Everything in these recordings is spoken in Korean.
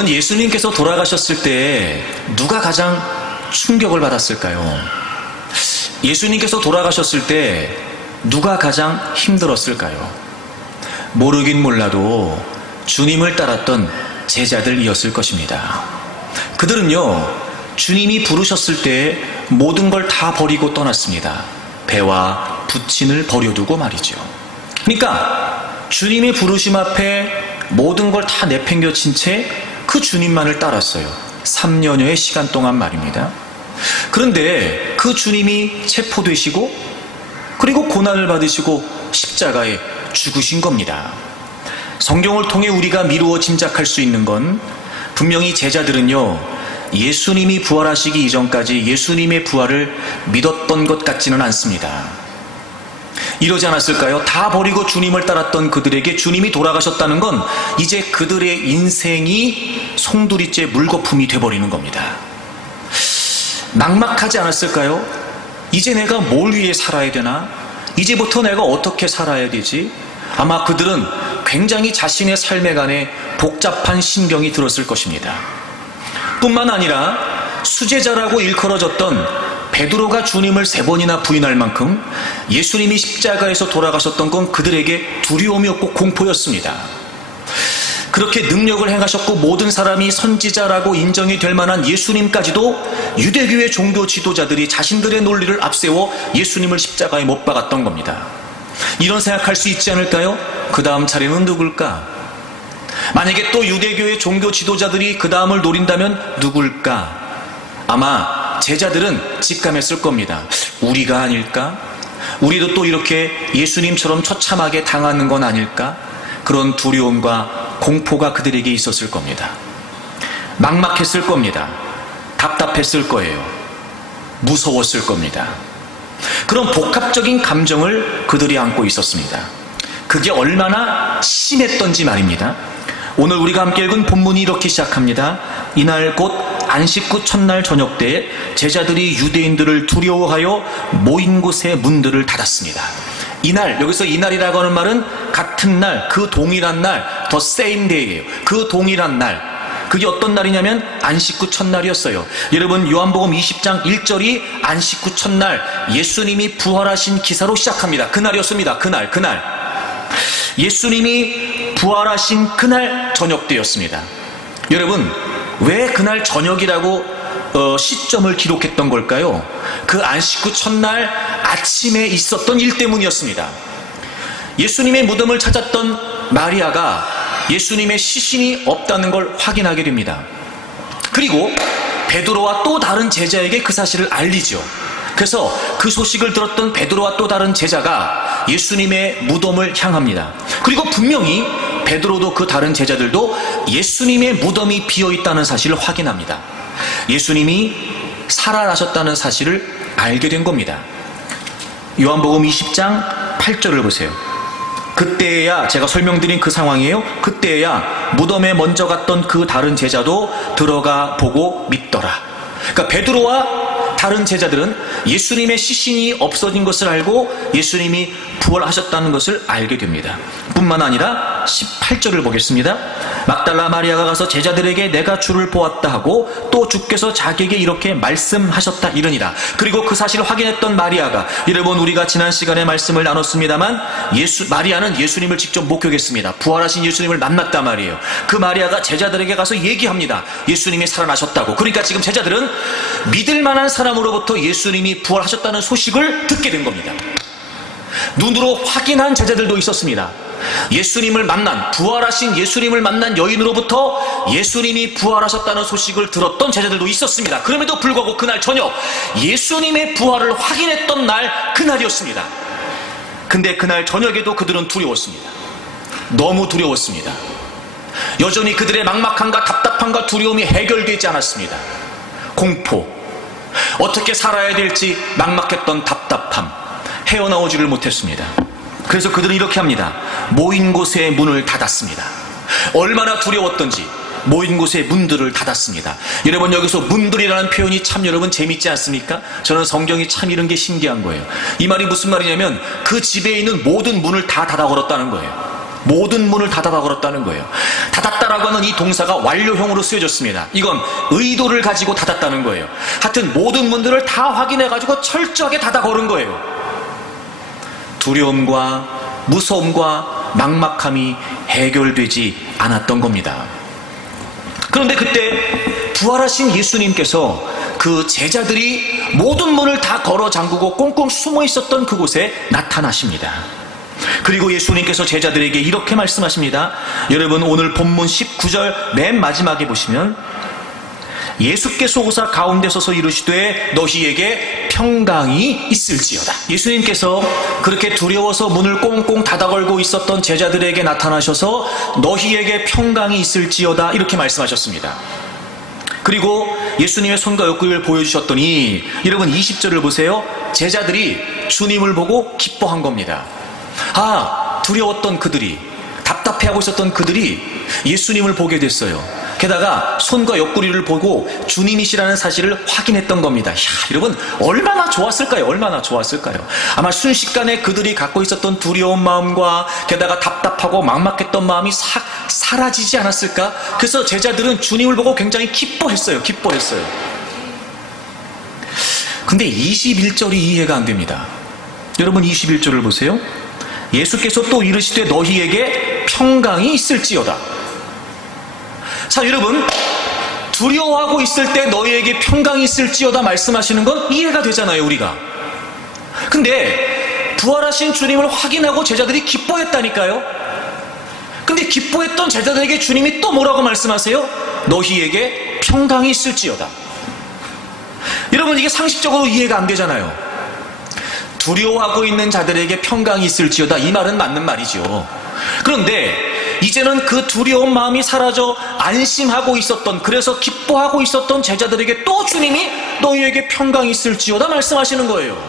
여러분, 예수님께서 돌아가셨을 때 누가 가장 충격을 받았을까요? 예수님께서 돌아가셨을 때 누가 가장 힘들었을까요? 모르긴 몰라도 주님을 따랐던 제자들이었을 것입니다. 그들은요, 주님이 부르셨을 때 모든 걸 다 버리고 떠났습니다. 배와 부친을 버려두고 말이죠. 그러니까 주님의 부르심 앞에 모든 걸 다 내팽겨친 채 그 주님만을 따랐어요. 3년여의 시간 동안 말입니다. 그런데 그 주님이 체포되시고 그리고 고난을 받으시고 십자가에 죽으신 겁니다. 성경을 통해 우리가 미루어 짐작할 수 있는 건 분명히 제자들은요, 예수님이 부활하시기 이전까지 예수님의 부활을 믿었던 것 같지는 않습니다. 이러지 않았을까요? 다 버리고 주님을 따랐던 그들에게 주님이 돌아가셨다는 건 이제 그들의 인생이 송두리째 물거품이 돼버리는 겁니다. 막막하지 않았을까요? 이제 내가 뭘 위해 살아야 되나? 이제부터 내가 어떻게 살아야 되지? 아마 그들은 굉장히 자신의 삶에 관해 복잡한 심경이 들었을 것입니다. 뿐만 아니라 수제자라고 일컬어졌던 베드로가 주님을 3번이나 부인할 만큼 예수님이 십자가에서 돌아가셨던 건 그들에게 두려움이었고 공포였습니다. 그렇게 능력을 행하셨고 모든 사람이 선지자라고 인정이 될 만한 예수님까지도 유대교의 종교 지도자들이 자신들의 논리를 앞세워 예수님을 십자가에 못 박았던 겁니다. 이런 생각할 수 있지 않을까요? 그 다음 차례는 누굴까? 만약에 또 유대교의 종교 지도자들이 그 다음을 노린다면 누굴까? 아마 제자들은 직감했을 겁니다. 우리가 아닐까? 우리도 또 이렇게 예수님처럼 처참하게 당하는 건 아닐까? 그런 두려움과 공포가 그들에게 있었을 겁니다. 막막했을 겁니다. 답답했을 거예요. 무서웠을 겁니다. 그런 복합적인 감정을 그들이 안고 있었습니다. 그게 얼마나 심했던지 말입니다. 오늘 우리가 함께 읽은 본문이 이렇게 시작합니다. 이날 곧 안식 후 첫날 저녁 때에 제자들이 유대인들을 두려워하여 모인 곳의 문들을 닫았습니다. 이날, 여기서 이날이라고 하는 말은 같은 날, 그 동일한 날, the same day예요. 그 동일한 날. 그게 어떤 날이냐면 안식 후 첫날이었어요. 여러분, 요한복음 20장 1절이 안식 후 첫날 예수님이 부활하신 기사로 시작합니다. 그날이었습니다. 그날. 예수님이 부활하신 그날 저녁 때였습니다. 여러분, 왜 그날 저녁이라고 시점을 기록했던 걸까요? 그 안식 후 첫날 아침에 있었던 일 때문이었습니다. 예수님의 무덤을 찾았던 마리아가 예수님의 시신이 없다는 걸 확인하게 됩니다. 그리고 베드로와 또 다른 제자에게 그 사실을 알리죠. 그래서 그 소식을 들었던 베드로와 또 다른 제자가 예수님의 무덤을 향합니다. 그리고 분명히 베드로도 그 다른 제자들도 예수님의 무덤이 비어있다는 사실을 확인합니다. 예수님이 살아나셨다는 사실을 알게 된 겁니다. 요한복음 20장 8절을 보세요. 그때야, 제가 설명드린 그 상황이에요. 그때야 무덤에 먼저 갔던 그 다른 제자도 들어가 보고 믿더라. 그러니까 베드로와 다른 제자들은 예수님의 시신이 없어진 것을 알고 예수님이 부활하셨다는 것을 알게 됩니다. 뿐만 아니라 18절을 보겠습니다. 막달라 마리아가 가서 제자들에게 내가 주를 보았다 하고 또 주께서 자기에게 이렇게 말씀하셨다 이르니라. 그리고 그 사실을 확인했던 마리아가, 여러분, 우리가 지난 시간에 말씀을 나눴습니다만 마리아는 예수님을 직접 목격했습니다. 부활하신 예수님을 만났단 말이에요. 그 마리아가 제자들에게 가서 얘기합니다. 예수님이 살아나셨다고. 그러니까 지금 제자들은 믿을 만한 사람으로부터 예수님이 부활하셨다는 소식을 듣게 된 겁니다. 눈으로 확인한 제자들도 있었습니다. 예수님을 만난, 부활하신 예수님을 만난 여인으로부터 예수님이 부활하셨다는 소식을 들었던 제자들도 있었습니다. 그럼에도 불구하고 그날 저녁 예수님의 부활을 확인했던 날, 그날이었습니다. 근데 그날 저녁에도 그들은 두려웠습니다. 너무 두려웠습니다. 여전히 그들의 막막함과 답답함과 두려움이 해결되지 않았습니다. 공포, 어떻게 살아야 될지 막막했던 답답함, 헤어나오지를 못했습니다. 그래서 그들은 이렇게 합니다. 모인 곳의 문을 닫았습니다. 얼마나 두려웠던지 모인 곳의 문들을 닫았습니다. 여러분, 여기서 문들이라는 표현이 참 여러분 재밌지 않습니까? 저는 성경이 참 이런 게 신기한 거예요. 이 말이 무슨 말이냐면 그 집에 있는 모든 문을 다 닫아 걸었다는 거예요. 모든 문을 닫아다 걸었다는 거예요. 닫았다라고 하는 이 동사가 완료형으로 쓰여졌습니다. 이건 의도를 가지고 닫았다는 거예요. 하여튼 모든 문들을 다 확인해가지고 철저하게 닫아 걸은 거예요. 두려움과 무서움과 막막함이 해결되지 않았던 겁니다. 그런데 그때 부활하신 예수님께서 그 제자들이 모든 문을 다 걸어 잠그고 꽁꽁 숨어 있었던 그곳에 나타나십니다. 그리고 예수님께서 제자들에게 이렇게 말씀하십니다. 여러분, 오늘 본문 19절 맨 마지막에 보시면 예수께서 오사 가운데 서서 이르시되 너희에게 평강이 있을지어다. 예수님께서 그렇게 두려워서 문을 꽁꽁 닫아 걸고 있었던 제자들에게 나타나셔서 너희에게 평강이 있을지어다 이렇게 말씀하셨습니다. 그리고 예수님의 손과 옆구리를 보여주셨더니 여러분 20절을 보세요. 제자들이 주님을 보고 기뻐한 겁니다. 두려웠던 그들이, 답답해하고 있었던 그들이 예수님을 보게 됐어요. 게다가 손과 옆구리를 보고 주님이시라는 사실을 확인했던 겁니다. 여러분 얼마나 좋았을까요? 얼마나 좋았을까요? 아마 순식간에 그들이 갖고 있었던 두려운 마음과 게다가 답답하고 막막했던 마음이 싹 사라지지 않았을까? 그래서 제자들은 주님을 보고 굉장히 기뻐했어요. 근데 21절이 이해가 안 됩니다. 여러분 21절을 보세요. 예수께서 또 이르시되 너희에게 평강이 있을지어다. 자, 여러분, 두려워하고 있을 때 너희에게 평강이 있을지어다 말씀하시는 건 이해가 되잖아요, 우리가. 근데 부활하신 주님을 확인하고 제자들이 기뻐했다니까요. 근데 기뻐했던 제자들에게 주님이 또 뭐라고 말씀하세요? 너희에게 평강이 있을지어다. 여러분, 이게 상식적으로 이해가 안 되잖아요. 두려워하고 있는 자들에게 평강이 있을지어다, 이 말은 맞는 말이죠. 그런데 이제는 그 두려운 마음이 사라져 안심하고 있었던, 그래서 기뻐하고 있었던 제자들에게 또 주님이 너희에게 평강이 있을지어다 말씀하시는 거예요.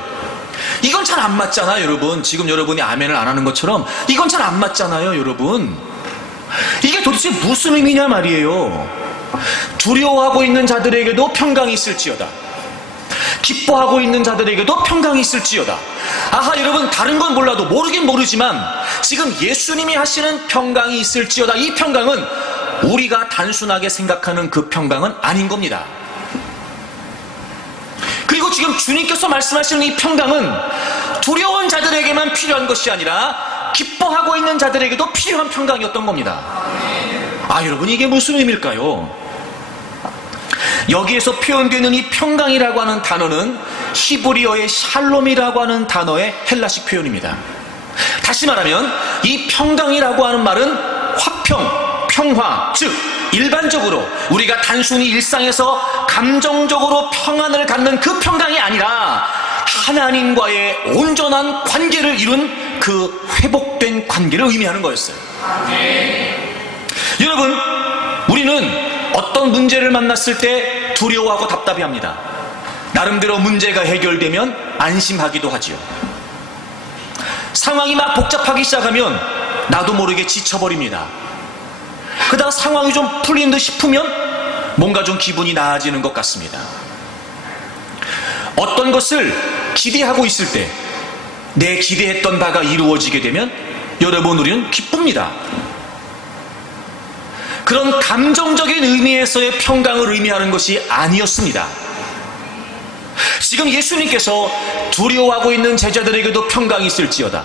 이건 잘 안 맞잖아요, 여러분. 지금 여러분이 아멘을 안 하는 것처럼 이건 잘 안 맞잖아요, 여러분. 이게 도대체 무슨 의미냐 말이에요. 두려워하고 있는 자들에게도 평강이 있을지어다, 기뻐하고 있는 자들에게도 평강이 있을지어다. 여러분, 다른 건 몰라도, 모르긴 모르지만 지금 예수님이 하시는 평강이 있을지어다, 이 평강은 우리가 단순하게 생각하는 그 평강은 아닌 겁니다. 그리고 지금 주님께서 말씀하시는 이 평강은 두려운 자들에게만 필요한 것이 아니라 기뻐하고 있는 자들에게도 필요한 평강이었던 겁니다. 여러분, 이게 무슨 의미일까요? 여기에서 표현되는 이 평강이라고 하는 단어는 히브리어의 샬롬이라고 하는 단어의 헬라식 표현입니다. 다시 말하면 이 평강이라고 하는 말은 화평, 평화, 즉 일반적으로 우리가 단순히 일상에서 감정적으로 평안을 갖는 그 평강이 아니라 하나님과의 온전한 관계를 이룬 그 회복된 관계를 의미하는 거였어요. 여러분, 우리는 어떤 문제를 만났을 때 두려워하고 답답해합니다. 나름대로 문제가 해결되면 안심하기도 하지요. 상황이 막 복잡하기 시작하면 나도 모르게 지쳐버립니다. 그러다가 상황이 좀 풀린 듯 싶으면 뭔가 좀 기분이 나아지는 것 같습니다. 어떤 것을 기대하고 있을 때 내 기대했던 바가 이루어지게 되면 여러분, 우리는 기쁩니다. 그런 감정적인 의미에서의 평강을 의미하는 것이 아니었습니다. 지금 예수님께서 두려워하고 있는 제자들에게도 평강이 있을지어다,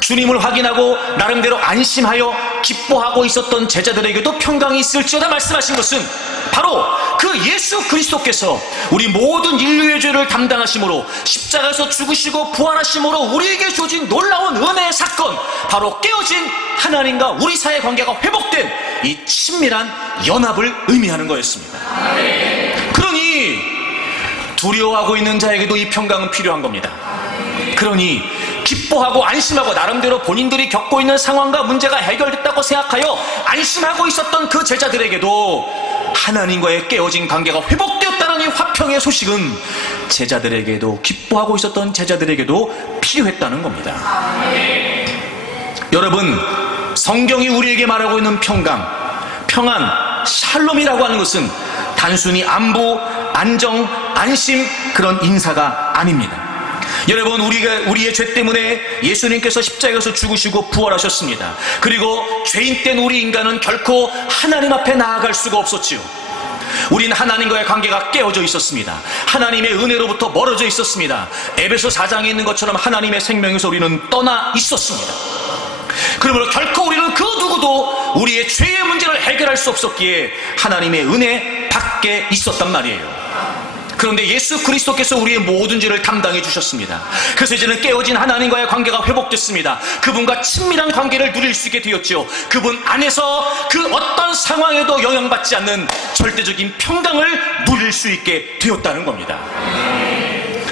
주님을 확인하고 나름대로 안심하여 기뻐하고 있었던 제자들에게도 평강이 있을지어다 말씀하신 것은 바로 그 예수 그리스도께서 우리 모든 인류의 죄를 담당하심으로 십자가에서 죽으시고 부활하심으로 우리에게 주어진 놀라운 은혜의 사건, 바로 깨어진 하나님과 우리 사이의 관계가 회복된 이 친밀한 연합을 의미하는 거였습니다. 그러니 두려워하고 있는 자에게도 이 평강은 필요한 겁니다. 그러니 기뻐하고 안심하고 나름대로 본인들이 겪고 있는 상황과 문제가 해결됐다고 생각하여 안심하고 있었던 그 제자들에게도 하나님과의 깨어진 관계가 회복되었다는 이 화평의 소식은 제자들에게도, 기뻐하고 있었던 제자들에게도 필요했다는 겁니다. 여러분, 성경이 우리에게 말하고 있는 평강, 평안, 샬롬이라고 하는 것은 단순히 안보, 안정, 안심, 그런 인사가 아닙니다. 여러분, 우리의 죄 때문에 예수님께서 십자가에서 죽으시고 부활하셨습니다. 그리고 죄인 된 우리 인간은 결코 하나님 앞에 나아갈 수가 없었지요. 우리는 하나님과의 관계가 깨어져 있었습니다. 하나님의 은혜로부터 멀어져 있었습니다. 에베소 4장에 있는 것처럼 하나님의 생명에서 우리는 떠나 있었습니다. 그러므로 결코 우리는 그 누구도 우리의 죄의 문제를 해결할 수 없었기에 하나님의 은혜 밖에 있었단 말이에요. 그런데 예수 그리스도께서 우리의 모든 죄를 담당해 주셨습니다. 그래서 이제는 깨어진 하나님과의 관계가 회복됐습니다. 그분과 친밀한 관계를 누릴 수 있게 되었죠. 그분 안에서 그 어떤 상황에도 영향받지 않는 절대적인 평강을 누릴 수 있게 되었다는 겁니다.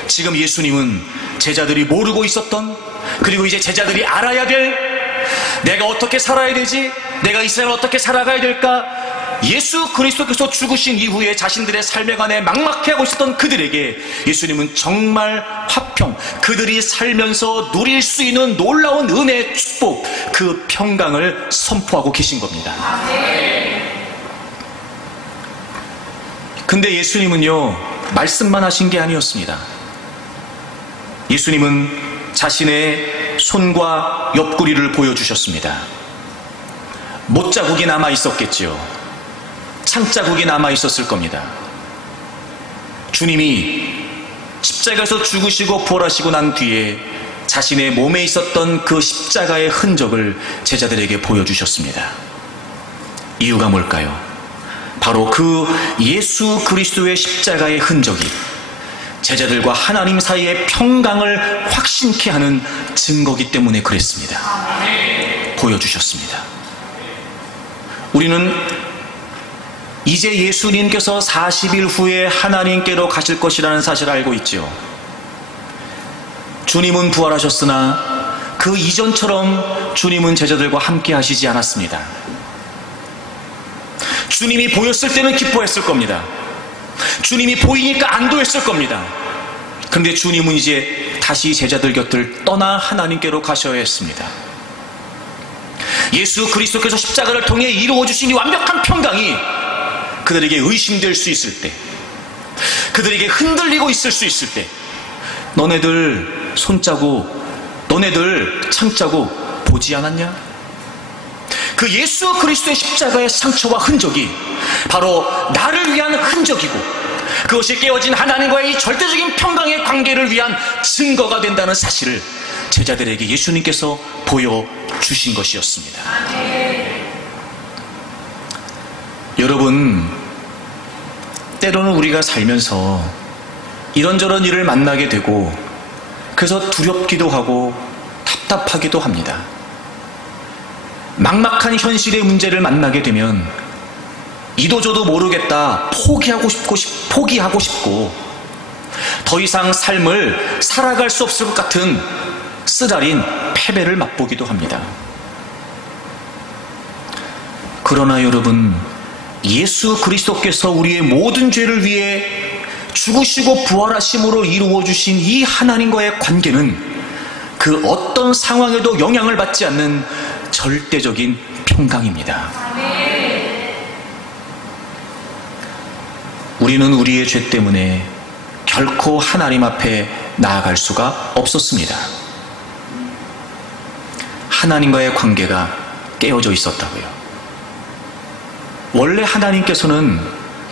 지금 예수님은 제자들이 모르고 있었던, 그리고 이제 제자들이 알아야 될, 내가 어떻게 살아야 되지? 내가 이 세상을 어떻게 살아가야 될까? 예수 그리스도께서 죽으신 이후에 자신들의 삶에 관해 막막해하고 있었던 그들에게 예수님은 정말 화평, 그들이 살면서 누릴 수 있는 놀라운 은혜의 축복, 그 평강을 선포하고 계신 겁니다. 근데 예수님은요, 말씀만 하신 게 아니었습니다. 예수님은 자신의 손과 옆구리를 보여주셨습니다. 못자국이 남아 있었겠지요. 창자국이 남아 있었을 겁니다. 주님이 십자가에서 죽으시고 부활하시고 난 뒤에 자신의 몸에 있었던 그 십자가의 흔적을 제자들에게 보여주셨습니다. 이유가 뭘까요? 바로 그 예수 그리스도의 십자가의 흔적이 제자들과 하나님 사이의 평강을 확신케 하는 증거기 때문에 그랬습니다. 보여주셨습니다. 우리는 이제 예수님께서 40일 후에 하나님께로 가실 것이라는 사실을 알고 있죠. 주님은 부활하셨으나 그 이전처럼 주님은 제자들과 함께 하시지 않았습니다. 주님이 보였을 때는 기뻐했을 겁니다. 주님이 보이니까 안도했을 겁니다. 그런데 주님은 이제 다시 제자들 곁을 떠나 하나님께로 가셔야 했습니다. 예수 그리스도께서 십자가를 통해 이루어주신 이 완벽한 평강이 그들에게 의심될 수 있을 때, 그들에게 흔들리고 있을 수 있을 때, 너네들 손자국, 너네들 창자국 보지 않았냐? 그 예수 그리스도의 십자가의 상처와 흔적이 바로 나를 위한 흔적이고, 그것이 깨어진 하나님과의 이 절대적인 평강의 관계를 위한 증거가 된다는 사실을 제자들에게 예수님께서 보여주신 것이었습니다. 여러분, 때로는 우리가 살면서 이런저런 일을 만나게 되고, 그래서 두렵기도 하고 답답하기도 합니다. 막막한 현실의 문제를 만나게 되면 이도저도 모르겠다, 포기하고 싶고 더 이상 삶을 살아갈 수 없을 것 같은 쓰라린 패배를 맛보기도 합니다. 그러나 여러분, 예수 그리스도께서 우리의 모든 죄를 위해 죽으시고 부활하심으로 이루어주신 이 하나님과의 관계는 그 어떤 상황에도 영향을 받지 않는 절대적인 평강입니다. 우리는 우리의 죄 때문에 결코 하나님 앞에 나아갈 수가 없었습니다. 하나님과의 관계가 깨어져 있었다고요. 원래 하나님께서는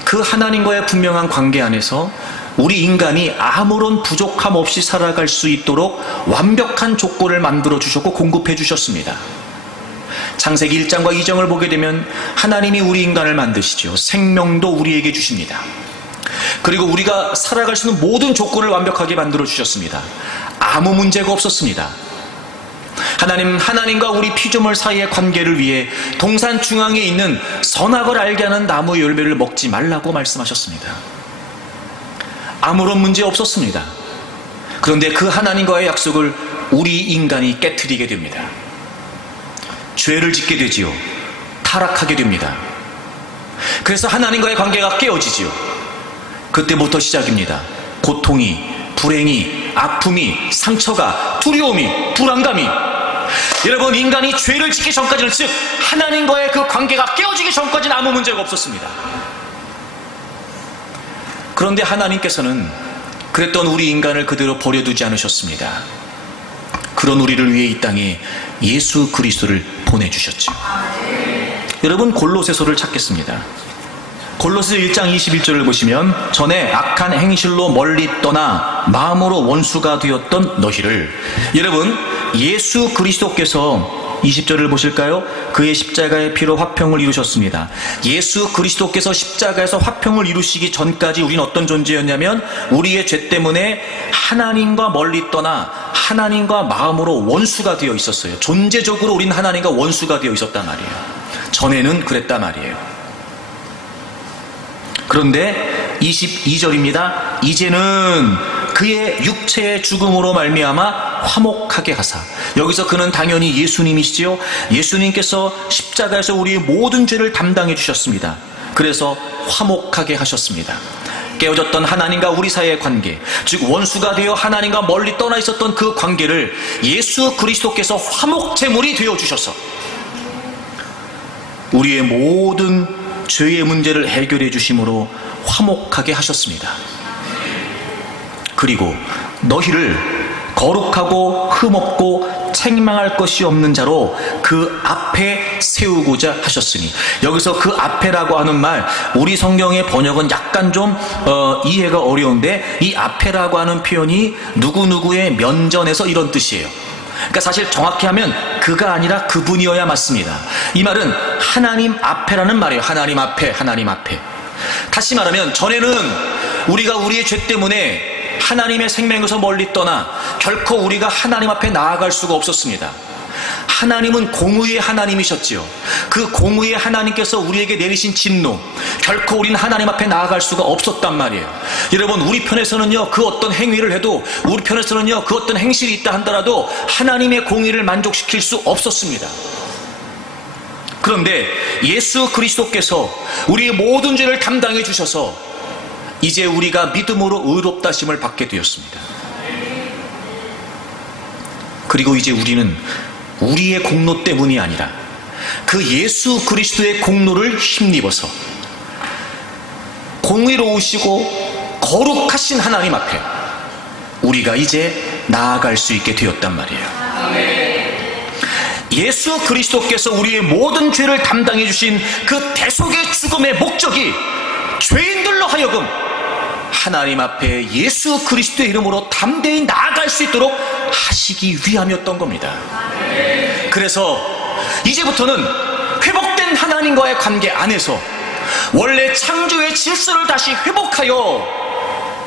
그 하나님과의 분명한 관계 안에서 우리 인간이 아무런 부족함 없이 살아갈 수 있도록 완벽한 조건을 만들어 주셨고 공급해 주셨습니다. 창세기 1장과 2장을 보게 되면 하나님이 우리 인간을 만드시죠. 생명도 우리에게 주십니다. 그리고 우리가 살아갈 수 있는 모든 조건을 완벽하게 만들어 주셨습니다. 아무 문제가 없었습니다. 하나님과 우리 피조물 사이의 관계를 위해 동산 중앙에 있는 선악을 알게 하는 나무의 열매를 먹지 말라고 말씀하셨습니다. 아무런 문제 없었습니다. 그런데 그 하나님과의 약속을 우리 인간이 깨트리게 됩니다. 죄를 짓게 되지요. 타락하게 됩니다. 그래서 하나님과의 관계가 깨어지지요. 그때부터 시작입니다. 고통이, 불행이, 아픔이, 상처가, 두려움이, 불안감이. 여러분, 인간이 죄를 짓기 전까지는, 즉 하나님과의 그 관계가 깨어지기 전까지는 아무 문제가 없었습니다. 그런데 하나님께서는 그랬던 우리 인간을 그대로 버려두지 않으셨습니다. 그런 우리를 위해 이 땅에 예수 그리스도를 보내주셨죠. 여러분, 골로새서를 찾겠습니다. 골로새 1장 21절을 보시면, 전에 악한 행실로 멀리 떠나 마음으로 원수가 되었던 너희를, 여러분, 예수 그리스도께서 20절을 보실까요? 그의 십자가의 피로 화평을 이루셨습니다. 예수 그리스도께서 십자가에서 화평을 이루시기 전까지 우리는 어떤 존재였냐면, 우리의 죄 때문에 하나님과 멀리 떠나 하나님과 마음으로 원수가 되어 있었어요. 존재적으로 우리는 하나님과 원수가 되어 있었단 말이에요. 전에는 그랬단 말이에요. 그런데 22절입니다. 이제는 그의 육체의 죽음으로 말미암아 화목하게 하사, 여기서 그는 당연히 예수님이시지요. 예수님께서 십자가에서 우리의 모든 죄를 담당해 주셨습니다. 그래서 화목하게 하셨습니다. 깨어졌던 하나님과 우리 사이의 관계, 즉 원수가 되어 하나님과 멀리 떠나 있었던 그 관계를 예수 그리스도께서 화목제물이 되어주셔서 우리의 모든 죄의 문제를 해결해 주심으로 화목하게 하셨습니다. 그리고 너희를 거룩하고 흠없고 책망할 것이 없는 자로 그 앞에 세우고자 하셨으니, 여기서 그 앞에라고 하는 말, 우리 성경의 번역은 약간 좀 이해가 어려운데, 이 앞에라고 하는 표현이 누구누구의 면전에서 이런 뜻이에요. 그러니까 사실 정확히 하면 그가 아니라 그분이어야 맞습니다. 이 말은 하나님 앞에라는 말이에요. 하나님 앞에, 하나님 앞에. 다시 말하면, 전에는 우리가 우리의 죄 때문에 하나님의 생명에서 멀리 떠나 결코 우리가 하나님 앞에 나아갈 수가 없었습니다. 하나님은 공의의 하나님이셨지요. 그 공의의 하나님께서 우리에게 내리신 진노, 결코 우리는 하나님 앞에 나아갈 수가 없었단 말이에요. 여러분, 우리 편에서는요, 그 어떤 행위를 해도, 우리 편에서는요, 그 어떤 행실이 있다 한다라도 하나님의 공의를 만족시킬 수 없었습니다. 그런데 예수 그리스도께서 우리의 모든 죄를 담당해 주셔서 이제 우리가 믿음으로 의롭다심을 받게 되었습니다. 그리고 이제 우리는 우리의 공로 때문이 아니라 그 예수 그리스도의 공로를 힘입어서 공의로우시고 거룩하신 하나님 앞에 우리가 이제 나아갈 수 있게 되었단 말이에요. 예수 그리스도께서 우리의 모든 죄를 담당해 주신 그 대속의 죽음의 목적이 죄인들로 하여금 하나님 앞에 예수 그리스도의 이름으로 담대히 나아갈 수 있도록 하시기 위함이었던 겁니다. 그래서 이제부터는 회복된 하나님과의 관계 안에서 원래 창조의 질서를 다시 회복하여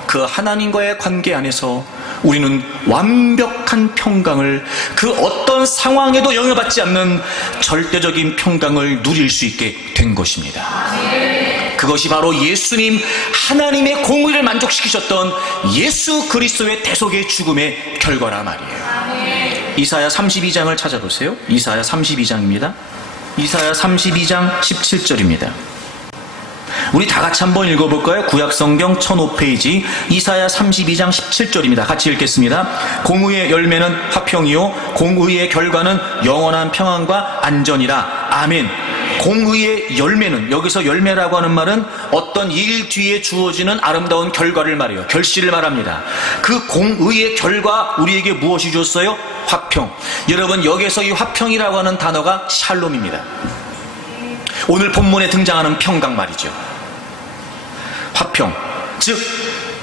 그 하나님과의 관계 안에서 우리는 완벽한 평강을, 그 어떤 상황에도 영향받지 않는 절대적인 평강을 누릴 수 있게 된 것입니다. 그것이 바로 예수님, 하나님의 공의를 만족시키셨던 예수 그리스도의 대속의 죽음의 결과라 말이에요. 이사야 32장을 찾아보세요. 이사야 32장입니다. 이사야 32장 17절입니다. 우리 다 같이 한번 읽어볼까요? 구약성경 1005페이지 이사야 32장 17절입니다. 같이 읽겠습니다. 공의의 열매는 화평이요 공의의 결과는 영원한 평안과 안전이라. 아멘. 공의의 열매는, 여기서 열매라고 하는 말은 어떤 일 뒤에 주어지는 아름다운 결과를 말해요. 결실을 말합니다. 그 공의의 결과, 우리에게 무엇이 주었어요? 화평. 여러분, 여기서 이 화평이라고 하는 단어가 샬롬입니다. 오늘 본문에 등장하는 평강 말이죠. 화평, 즉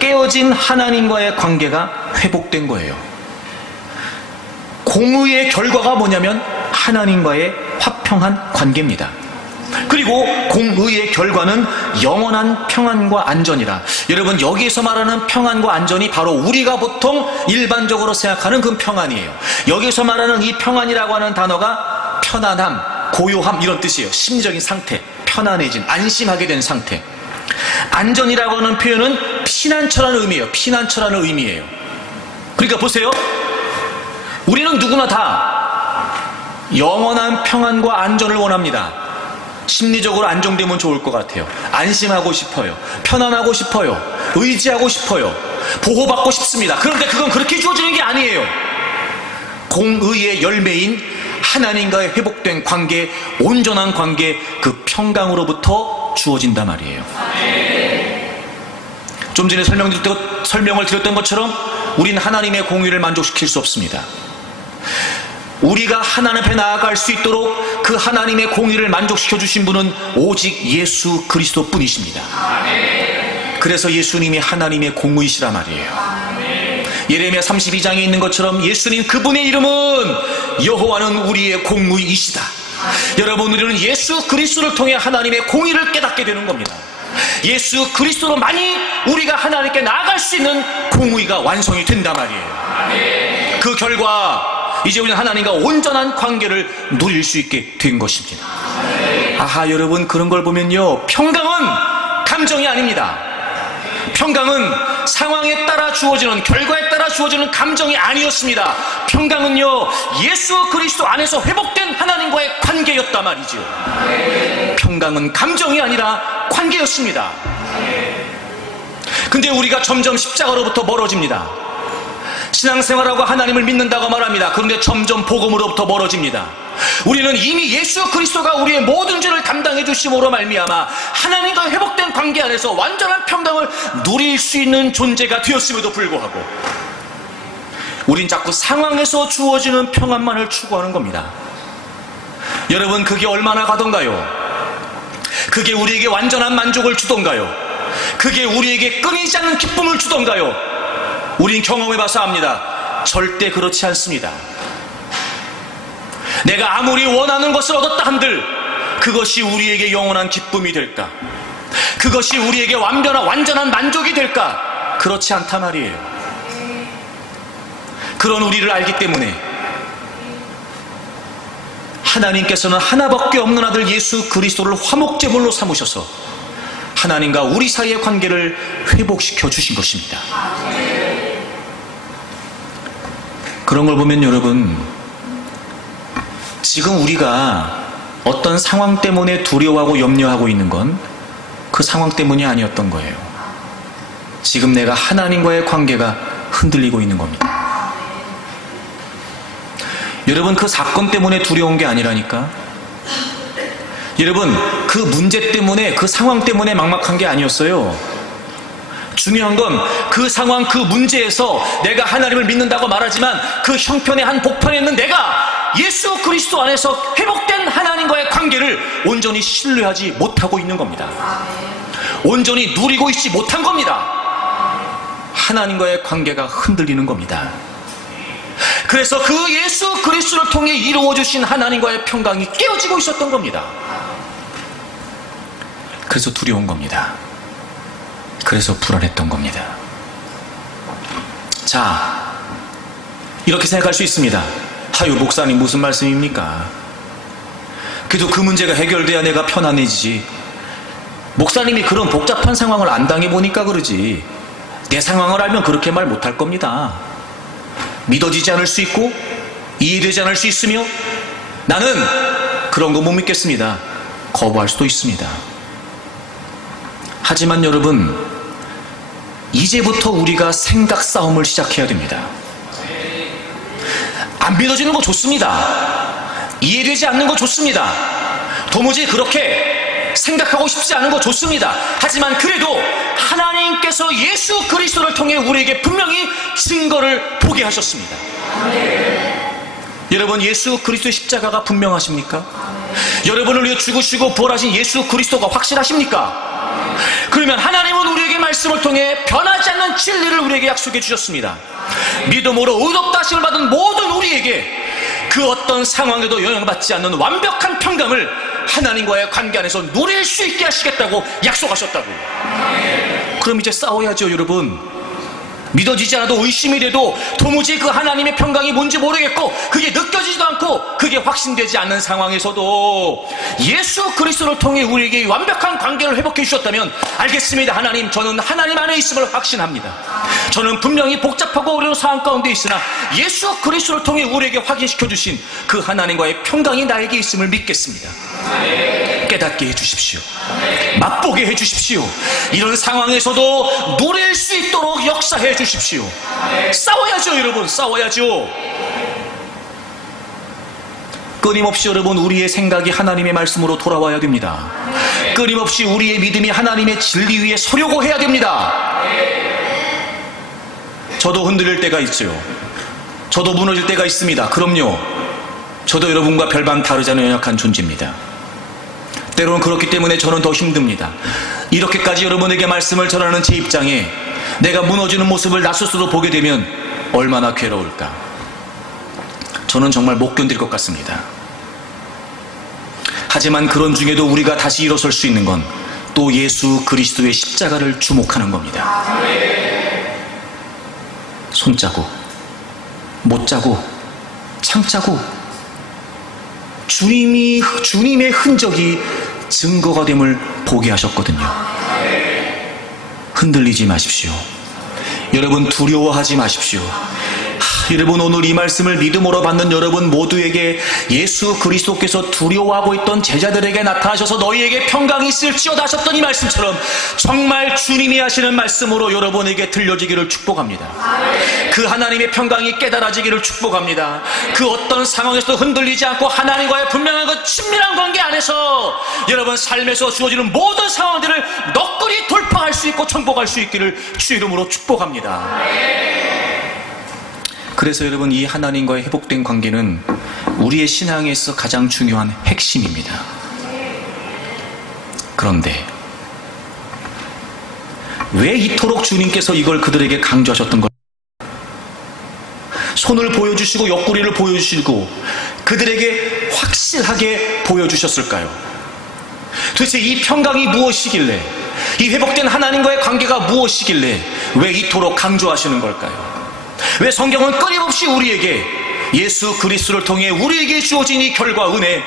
깨어진 하나님과의 관계가 회복된 거예요. 공의의 결과가 뭐냐면 하나님과의 화평한 관계입니다. 그리고 공의의 결과는 영원한 평안과 안전이라. 여러분, 여기에서 말하는 평안과 안전이 바로 우리가 보통 일반적으로 생각하는 그 평안이에요. 여기서 말하는 이 평안이라고 하는 단어가 편안함, 고요함 이런 뜻이에요. 심적인 상태, 편안해진, 안심하게 된 상태. 안전이라고 하는 표현은 피난처라는 의미예요. 피난처라는 의미예요. 그러니까 보세요. 우리는 누구나 다 영원한 평안과 안전을 원합니다. 심리적으로 안정되면 좋을 것 같아요. 안심하고 싶어요. 편안하고 싶어요. 의지하고 싶어요. 보호받고 싶습니다. 그런데 그건 그렇게 주어지는 게 아니에요. 공의의 열매인 하나님과의 회복된 관계, 온전한 관계, 그 평강으로부터 주어진단 말이에요. 좀 전에 설명을 드렸던 것처럼 우린 하나님의 공의를 만족시킬 수 없습니다. 우리가 하나님 앞에 나아갈 수 있도록 그 하나님의 공의를 만족시켜 주신 분은 오직 예수 그리스도 뿐이십니다. 그래서 예수님이 하나님의 공의시라 말이에요. 예레미야 32장에 있는 것처럼 예수님 그분의 이름은 여호와는 우리의 공의이시다. 여러분, 우리는 예수 그리스도를 통해 하나님의 공의를 깨닫게 되는 겁니다. 예수 그리스도로만이 우리가 하나님께 나아갈 수 있는 공의가 완성이 된단 말이에요. 그 결과 이제 우리는 하나님과 온전한 관계를 누릴 수 있게 된 것입니다. 아하, 여러분, 그런 걸 보면요, 평강은 감정이 아닙니다. 평강은 상황에 따라 주어지는, 결과에 따라 주어지는 감정이 아니었습니다. 평강은요, 예수 그리스도 안에서 회복된 하나님과의 관계였단 말이죠. 평강은 감정이 아니라 관계였습니다. 근데 우리가 점점 십자가로부터 멀어집니다. 신앙생활하고 하나님을 믿는다고 말합니다. 그런데 점점 복음으로부터 멀어집니다. 우리는 이미 예수 그리스도가 우리의 모든 죄를 담당해 주심으로 말미암아 하나님과 회복된 관계 안에서 완전한 평강을 누릴 수 있는 존재가 되었음에도 불구하고 우린 자꾸 상황에서 주어지는 평안만을 추구하는 겁니다. 여러분, 그게 얼마나 가던가요? 그게 우리에게 완전한 만족을 주던가요? 그게 우리에게 끊이지 않는 기쁨을 주던가요? 우린 경험해봐서 압니다. 절대 그렇지 않습니다. 내가 아무리 원하는 것을 얻었다 한들 그것이 우리에게 영원한 기쁨이 될까? 그것이 우리에게 완전한 만족이 될까? 그렇지 않단 말이에요. 그런 우리를 알기 때문에 하나님께서는 하나밖에 없는 아들 예수 그리스도를 화목제물로 삼으셔서 하나님과 우리 사이의 관계를 회복시켜 주신 것입니다. 그런 걸 보면 여러분, 지금 우리가 어떤 상황 때문에 두려워하고 염려하고 있는 건 그 상황 때문이 아니었던 거예요. 지금 내가 하나님과의 관계가 흔들리고 있는 겁니다. 여러분, 그 사건 때문에 두려운 게 아니라니까. 여러분, 그 문제 때문에, 그 상황 때문에 막막한 게 아니었어요. 중요한 건 그 상황, 그 문제에서 내가 하나님을 믿는다고 말하지만 그 형편의 한 복판에 있는 내가 예수 그리스도 안에서 회복된 하나님과의 관계를 온전히 신뢰하지 못하고 있는 겁니다. 온전히 누리고 있지 못한 겁니다. 하나님과의 관계가 흔들리는 겁니다. 그래서 그 예수 그리스도를 통해 이루어주신 하나님과의 평강이 깨어지고 있었던 겁니다. 그래서 두려운 겁니다. 그래서 불안했던 겁니다. 자, 이렇게 생각할 수 있습니다. 아유, 목사님 무슨 말씀입니까? 그래도 그 문제가 해결돼야 내가 편안해지지. 목사님이 그런 복잡한 상황을 안 당해보니까 그러지. 내 상황을 알면 그렇게 말 못할 겁니다. 믿어지지 않을 수 있고 이해되지 않을 수 있으며 나는 그런 거 못 믿겠습니다. 거부할 수도 있습니다. 하지만 여러분, 이제부터 우리가 생각 싸움을 시작해야 됩니다. 안 믿어지는 거 좋습니다. 이해되지 않는 거 좋습니다. 도무지 그렇게 생각하고 싶지 않은 거 좋습니다. 하지만 그래도 하나님께서 예수 그리스도를 통해 우리에게 분명히 증거를 보게 하셨습니다. 여러분, 예수 그리스도의 십자가가 분명하십니까? 여러분을 위해 죽으시고 부활하신 예수 그리스도가 확실하십니까? 그러면 하나님은 우리에게 말씀을 통해 변하지 않는 진리를 우리에게 약속해 주셨습니다. 믿음으로 의롭다 하심을 받은 모든 우리에게 그 어떤 상황에도 영향받지 않는 완벽한 평강을 하나님과의 관계 안에서 누릴 수 있게 하시겠다고 약속하셨다고요. 그럼 이제 싸워야죠, 여러분. 믿어지지 않아도 의심이 돼도 도무지 그 하나님의 평강이 뭔지 모르겠고 그게 느껴지지도 않고 그게 확신되지 않는 상황에서도 예수 그리스도를 통해 우리에게 완벽한 관계를 회복해 주셨다면 알겠습니다. 하나님, 저는 하나님 안에 있음을 확신합니다. 저는 분명히 복잡하고 어려운 상황 가운데 있으나 예수 그리스도를 통해 우리에게 확인시켜 주신 그 하나님과의 평강이 나에게 있음을 믿겠습니다. 깨닫게 해주십시오. 맛보게 해주십시오. 이런 상황에서도 누릴 수 있도록 역사해 주십시오. 싸워야죠, 여러분. 싸워야죠. 끊임없이 여러분 우리의 생각이 하나님의 말씀으로 돌아와야 됩니다. 끊임없이 우리의 믿음이 하나님의 진리 위에 서려고 해야 됩니다. 저도 흔들릴 때가 있죠. 저도 무너질 때가 있습니다. 그럼요. 저도 여러분과 별반 다르지 않은 연약한 존재입니다. 때로는 그렇기 때문에 저는 더 힘듭니다. 이렇게까지 여러분에게 말씀을 전하는 제 입장에 내가 무너지는 모습을 나 스스로 보게 되면 얼마나 괴로울까. 저는 정말 못 견딜 것 같습니다. 하지만 그런 중에도 우리가 다시 일어설 수 있는 건 또 예수 그리스도의 십자가를 주목하는 겁니다. 손자국, 못자국, 창자국, 주님의 흔적이 증거가 됨을 보게 하셨거든요. 흔들리지 마십시오. 여러분 두려워하지 마십시오. 여러분 오늘 이 말씀을 믿음으로 받는 여러분 모두에게 예수 그리스도께서 두려워하고 있던 제자들에게 나타나셔서 너희에게 평강이 있을지어다 하셨던 이 말씀처럼 정말 주님이 하시는 말씀으로 여러분에게 들려지기를 축복합니다. 그 하나님의 평강이 깨달아지기를 축복합니다. 그 어떤 상황에서도 흔들리지 않고 하나님과의 분명한 그 친밀한 관계 안에서 여러분 삶에서 주어지는 모든 상황들을 너끈히 돌파할 수 있고 정복할 수 있기를 주 이름으로 축복합니다. 그래서 여러분 이 하나님과의 회복된 관계는 우리의 신앙에 있어 가장 중요한 핵심입니다. 그런데 왜 이토록 주님께서 이걸 그들에게 강조하셨던 것? 손을 보여주시고 옆구리를 보여주시고 그들에게 확실하게 보여주셨을까요? 도대체 이 평강이 무엇이길래, 이 회복된 하나님과의 관계가 무엇이길래 왜 이토록 강조하시는 걸까요? 왜 성경은 끊임없이 우리에게 예수 그리스도를 통해 우리에게 주어진 이 결과 은혜,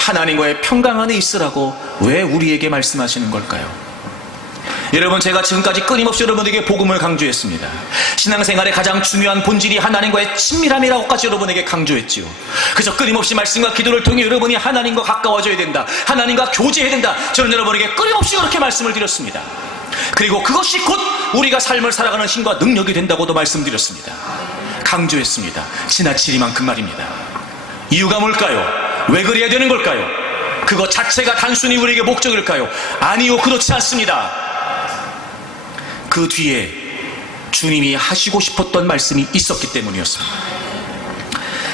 하나님과의 평강 안에 있으라고 왜 우리에게 말씀하시는 걸까요? 여러분 제가 지금까지 끊임없이 여러분에게 복음을 강조했습니다. 신앙생활의 가장 중요한 본질이 하나님과의 친밀함이라고까지 여러분에게 강조했지요. 그래서 끊임없이 말씀과 기도를 통해 여러분이 하나님과 가까워져야 된다, 하나님과 교제해야 된다, 저는 여러분에게 끊임없이 그렇게 말씀을 드렸습니다. 그리고 그것이 곧 우리가 삶을 살아가는 힘과 능력이 된다고도 말씀드렸습니다. 강조했습니다. 지나치리만큼 말입니다. 이유가 뭘까요? 왜 그래야 되는 걸까요? 그것 자체가 단순히 우리에게 목적일까요? 아니요, 그렇지 않습니다. 그 뒤에 주님이 하시고 싶었던 말씀이 있었기 때문이었습니다.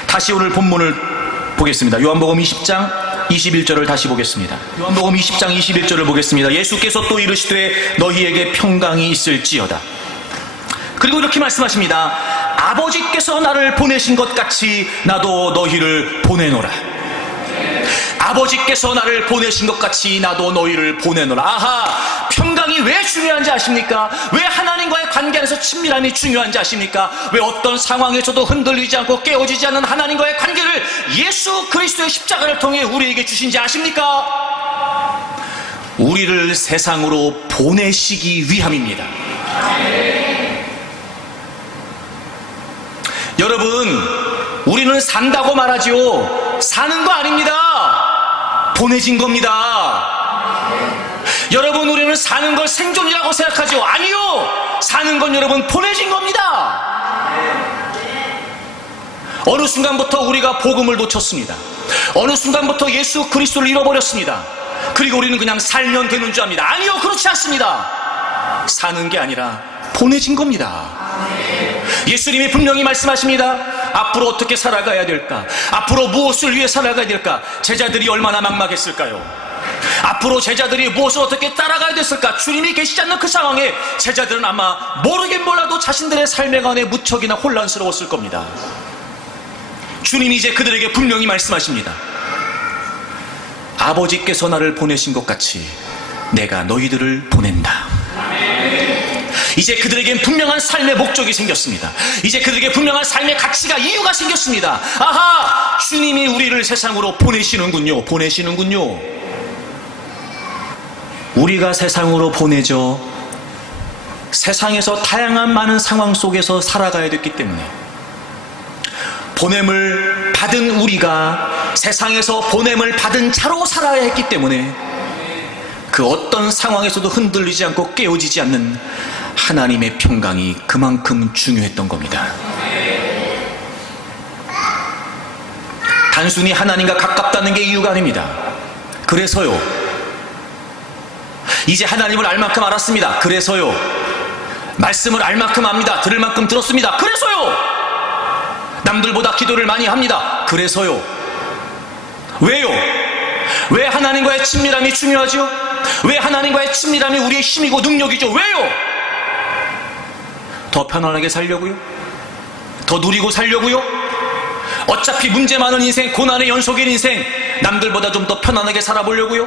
다시 오늘 본문을 보겠습니다. 요한복음 20장 21절을 다시 보겠습니다. 요한복음 20장 21절을 보겠습니다. 예수께서 또 이르시되 너희에게 평강이 있을지어다. 그리고 이렇게 말씀하십니다. 아버지께서 나를 보내신 것 같이 나도 너희를 보내노라. 아버지께서 나를 보내신 것 같이 나도 너희를 보내노라. 아하, 평강이 왜 중요한지 아십니까? 왜 하나님과의 관계 안에서 친밀함이 중요한지 아십니까? 왜 어떤 상황에서도 흔들리지 않고 깨어지지 않는 하나님과의 관계를 예수 그리스도의 십자가를 통해 우리에게 주신지 아십니까? 우리를 세상으로 보내시기 위함입니다. 여러분, 우리는 산다고 말하지요. 사는 거 아닙니다. 보내진 겁니다. 여러분, 우리는 사는 걸 생존이라고 생각하죠. 아니요, 사는 건 여러분 보내진 겁니다. 어느 순간부터 우리가 복음을 놓쳤습니다. 어느 순간부터 예수 그리스도를 잃어버렸습니다. 그리고 우리는 그냥 살면 되는 줄 압니다. 아니요, 그렇지 않습니다. 사는 게 아니라 보내진 겁니다. 예수님이 분명히 말씀하십니다. 앞으로 어떻게 살아가야 될까? 앞으로 무엇을 위해 살아가야 될까? 제자들이 얼마나 막막했을까요? 앞으로 제자들이 무엇을 어떻게 따라가야 됐을까? 주님이 계시지 않는 그 상황에 제자들은 아마 모르긴 몰라도 자신들의 삶에 관해 무척이나 혼란스러웠을 겁니다. 주님이 이제 그들에게 분명히 말씀하십니다. 아버지께서 나를 보내신 것 같이 내가 너희들을 보낸다. 이제 그들에겐 분명한 삶의 목적이 생겼습니다. 이제 그들에게 분명한 삶의 가치가, 이유가 생겼습니다. 아하, 주님이 우리를 세상으로 보내시는군요. 보내시는군요. 우리가 세상으로 보내져 세상에서 다양한 많은 상황 속에서 살아가야 됐기 때문에, 보냄을 받은 우리가 세상에서 보냄을 받은 자로 살아야 했기 때문에 그 어떤 상황에서도 흔들리지 않고 깨어지지 않는 하나님의 평강이 그만큼 중요했던 겁니다. 단순히 하나님과 가깝다는 게 이유가 아닙니다. 그래서요, 이제 하나님을 알 만큼 알았습니다. 그래서요, 말씀을 알 만큼 압니다. 들을 만큼 들었습니다. 그래서요, 남들보다 기도를 많이 합니다. 그래서요. 왜요? 왜 하나님과의 친밀함이 중요하죠? 왜 하나님과의 친밀함이 우리의 힘이고 능력이죠? 왜요? 더 편안하게 살려고요? 더 누리고 살려고요? 어차피 문제 많은 인생, 고난의 연속인 인생, 남들보다 좀 더 편안하게 살아보려고요?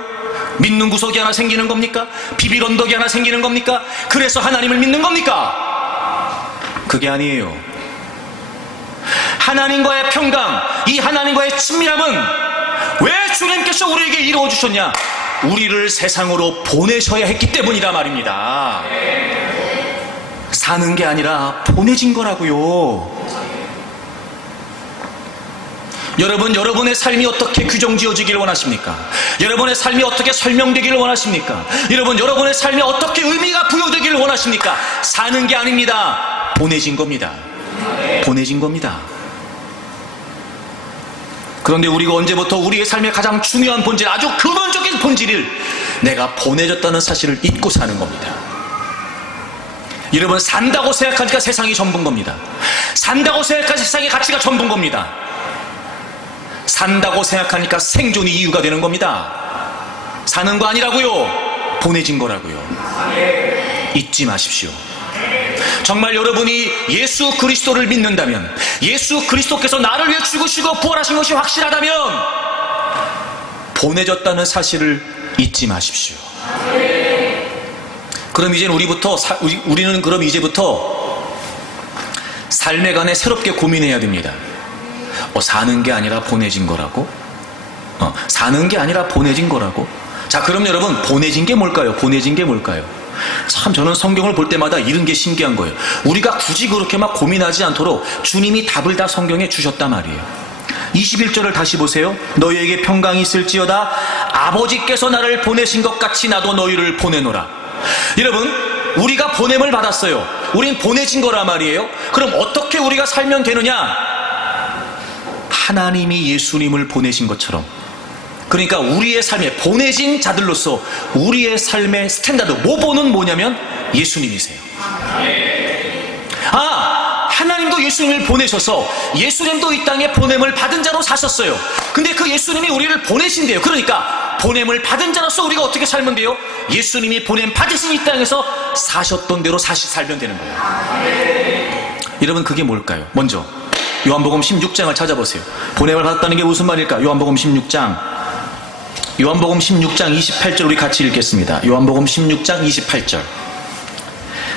믿는 구석이 하나 생기는 겁니까? 비빌 언덕이 하나 생기는 겁니까? 그래서 하나님을 믿는 겁니까? 그게 아니에요. 하나님과의 평강, 이 하나님과의 친밀함은 왜 주님께서 우리에게 이루어 주셨냐? 우리를 세상으로 보내셔야 했기 때문이라 말입니다. 사는 게 아니라 보내진 거라고요. 여러분, 여러분의 삶이 어떻게 규정지어지기를 원하십니까? 여러분의 삶이 어떻게 설명되기를 원하십니까? 여러분, 여러분의 삶이 어떻게 의미가 부여되기를 원하십니까? 사는 게 아닙니다. 보내진 겁니다. 보내진 겁니다. 그런데 우리가 언제부터 우리의 삶의 가장 중요한 본질, 아주 근원적인 본질을 내가 보내졌다는 사실을 잊고 사는 겁니다. 여러분, 산다고 생각하니까 세상이 전부인 겁니다. 산다고 생각하니까 세상의 가치가 전부인 겁니다. 산다고 생각하니까 생존이 이유가 되는 겁니다. 사는 거 아니라고요. 보내진 거라고요. 잊지 마십시오. 정말 여러분이 예수 그리스도를 믿는다면, 예수 그리스도께서 나를 위해 죽으시고 부활하신 것이 확실하다면 보내졌다는 사실을 잊지 마십시오. 그럼 이제 우리는 그럼 이제부터 삶에 관해 새롭게 고민해야 됩니다. 사는 게 아니라 보내진 거라고? 사는 게 아니라 보내진 거라고? 자, 그럼 여러분, 보내진 게 뭘까요? 보내진 게 뭘까요? 참, 저는 성경을 볼 때마다 이런 게 신기한 거예요. 우리가 굳이 그렇게 막 고민하지 않도록 주님이 답을 다 성경에 주셨단 말이에요. 21절을 다시 보세요. 너희에게 평강이 있을지어다. 아버지께서 나를 보내신 것 같이 나도 너희를 보내노라. 여러분, 우리가 보냄을 받았어요. 우린 보내진 거란 말이에요. 그럼 어떻게 우리가 살면 되느냐? 하나님이 예수님을 보내신 것처럼, 그러니까 우리의 삶에 보내진 자들로서 우리의 삶의 스탠다드, 모본은 뭐냐면 예수님이세요. 하나님도 예수님을 보내셔서 예수님도 이 땅에 보냄을 받은 자로 사셨어요. 근데 그 예수님이 우리를 보내신대요. 그러니까 보냄을 받은 자로서 우리가 어떻게 살면 돼요? 예수님이 보냄 받으신 이 땅에서 사셨던 대로 살면 되는 거예요. 여러분, 그게 뭘까요? 먼저 요한복음 16장을 찾아보세요. 보냄을 받았다는 게 무슨 말일까? 요한복음 16장 28절 우리 같이 읽겠습니다. 요한복음 16장 28절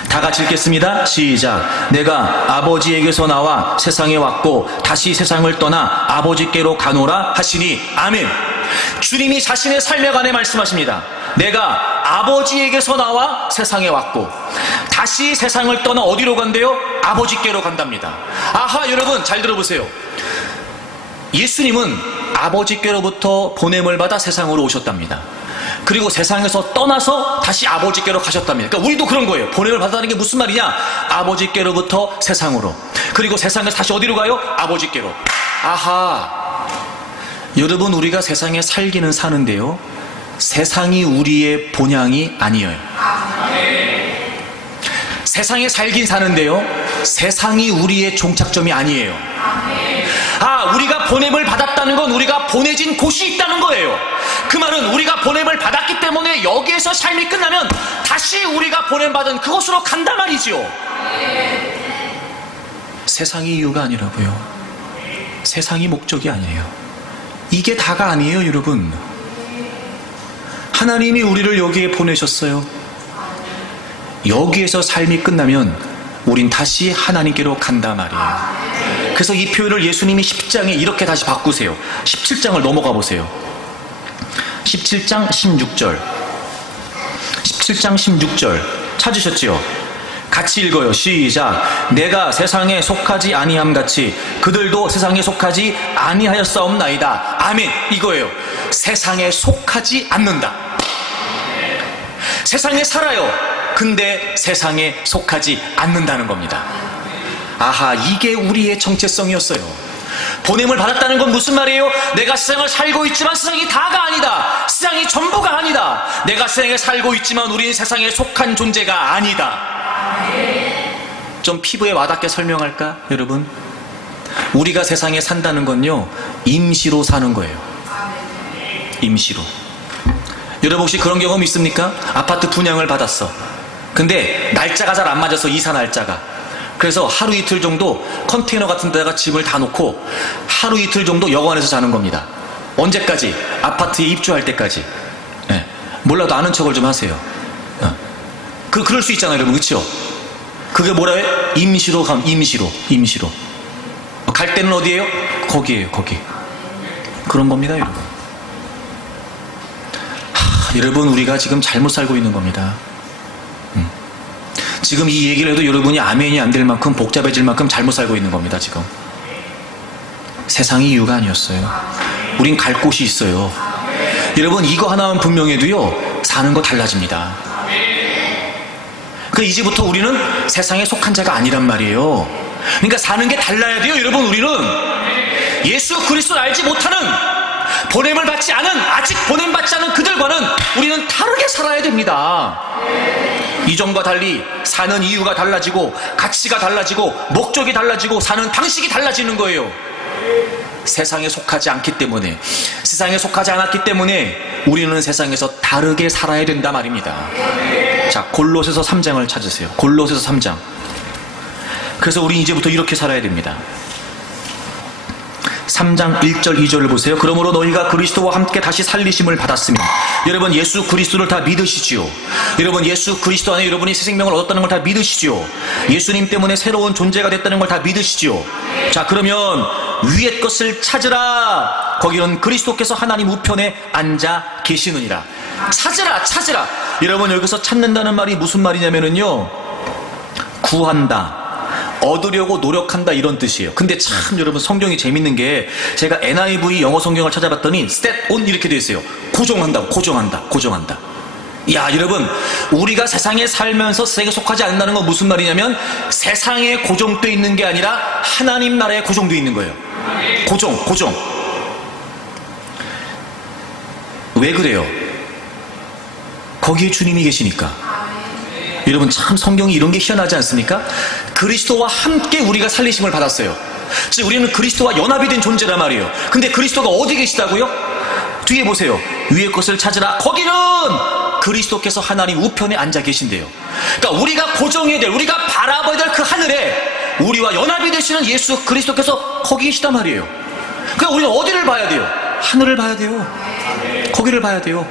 다 같이 읽겠습니다. 시작. 내가 아버지에게서 나와 세상에 왔고 다시 세상을 떠나 아버지께로 가노라 하시니. 아멘. 주님이 자신의 삶에 관해 말씀하십니다. 내가 아버지에게서 나와 세상에 왔고 다시 세상을 떠나 어디로 간대요? 아버지께로 간답니다. 아하, 여러분 잘 들어보세요. 예수님은 아버지께로부터 보냄을 받아 세상으로 오셨답니다. 그리고 세상에서 떠나서 다시 아버지께로 가셨답니다. 그러니까 우리도 그런 거예요. 보냄을 받았다는 게 무슨 말이냐? 아버지께로부터 세상으로, 그리고 세상에서 다시 어디로 가요? 아버지께로. 아하, 여러분, 우리가 세상에 살기는 사는데요, 세상이 우리의 본향이 아니에요. 세상에 살긴 사는데요, 세상이 우리의 종착점이 아니에요. 우리가 보냄을 받았다는 건 우리가 보내진 곳이 있다는 거예요. 그 말은 우리가 보냄을 받았기 때문에 여기에서 삶이 끝나면 다시 우리가 보냄받은 그곳으로 간단 말이죠. 세상이 이유가 아니라고요. 세상이 목적이 아니에요. 이게 다가 아니에요, 여러분. 하나님이 우리를 여기에 보내셨어요. 여기에서 삶이 끝나면 우린 다시 하나님께로 간단 말이에요. 그래서 이 표현을 예수님이 10장에 이렇게 다시 바꾸세요. 17장을 넘어가 보세요. 17장 16절 17장 16절 찾으셨지요? 같이 읽어요. 시작. 내가 세상에 속하지 아니함 같이 그들도 세상에 속하지 아니하였사옵나이다. 아멘. 이거예요. 세상에 속하지 않는다. 세상에 살아요. 근데 세상에 속하지 않는다는 겁니다. 아하, 이게 우리의 정체성이었어요. 보냄을 받았다는 건 무슨 말이에요? 내가 세상을 살고 있지만 세상이 다가 아니다. 세상이 전부가 아니다. 내가 세상에 살고 있지만 우리는 세상에 속한 존재가 아니다. 좀 피부에 와닿게 설명할까, 여러분? 우리가 세상에 산다는 건요, 임시로 사는 거예요. 임시로. 여러분 혹시 그런 경험 있습니까? 아파트 분양을 받았어. 근데 날짜가 잘 안 맞아서, 이사 날짜가. 그래서 하루 이틀 정도 컨테이너 같은 데다가 짐을 다 놓고 하루 이틀 정도 여관에서 자는 겁니다. 언제까지? 아파트에 입주할 때까지. 네. 몰라도 아는 척을 좀 하세요. 그럴 수 있잖아요, 여러분. 그렇죠? 그게 뭐라 해? 임시로 감, 임시로. 갈 때는 어디예요? 거기에요, 거기. 그런 겁니다, 여러분. 여러분, 우리가 지금 잘못 살고 있는 겁니다. 지금 이 얘기를 해도 여러분이 아멘이 안 될 만큼, 복잡해질 만큼 잘못 살고 있는 겁니다, 지금. 세상이 이유가 아니었어요. 우린 갈 곳이 있어요. 여러분, 이거 하나만 분명해도요, 사는 거 달라집니다. 그 이제부터 우리는 세상에 속한 자가 아니란 말이에요. 그러니까 사는 게 달라야 돼요, 여러분. 우리는 예수 그리스도를 알지 못하는, 보냄을 받지 않은, 아직 보냄받지 않은 그들과는 우리는 다르게 살아야 됩니다. 이전과 달리 사는 이유가 달라지고, 가치가 달라지고, 목적이 달라지고, 사는 방식이 달라지는 거예요. 세상에 속하지 않기 때문에, 세상에 속하지 않았기 때문에 우리는 세상에서 다르게 살아야 된다 말입니다. 자, 골로새서 3장을 찾으세요. 골로새서 3장. 그래서 우리 이제부터 이렇게 살아야 됩니다. 3장 1절 2절을 보세요. 그러므로 너희가 그리스도와 함께 다시 살리심을 받았으면, 여러분 예수 그리스도를 다 믿으시지요. 여러분 예수 그리스도 안에 여러분이 새 생명을 얻었다는 걸 다 믿으시지요. 예수님 때문에 새로운 존재가 됐다는 걸 다 믿으시지요. 자, 그러면 위의 것을 찾으라. 거기는 그리스도께서 하나님 우편에 앉아 계시느니라. 찾으라, 찾으라. 여러분 여기서 찾는다는 말이 무슨 말이냐면요, 구한다, 얻으려고 노력한다, 이런 뜻이에요. 근데 참 여러분 성경이 재밌는 게, 제가 NIV 영어 성경을 찾아봤더니 step on 이렇게 되어 있어요. 고정한다고, 고정한다. 야, 여러분, 우리가 세상에 살면서 세상에 속하지 않는다는 건 무슨 말이냐면, 세상에 고정되어 있는 게 아니라 하나님 나라에 고정되어 있는 거예요. 고정. 왜 그래요? 거기에 주님이 계시니까. 여러분 참 성경이 이런 게 희한하지 않습니까? 그리스도와 함께 우리가 살리심을 받았어요. 즉 우리는 그리스도와 연합이 된 존재란 말이에요. 근데 그리스도가 어디 계시다고요? 뒤에 보세요. 위의 것을 찾으라. 거기는 그리스도께서 하나님 우편에 앉아 계신대요. 그러니까 우리가 고정해야 될, 우리가 바라봐야 될 그 하늘에 우리와 연합이 되시는 예수 그리스도께서 거기 계시단 말이에요. 그러니까 우리는 어디를 봐야 돼요? 하늘을 봐야 돼요. 거기를 봐야 돼요.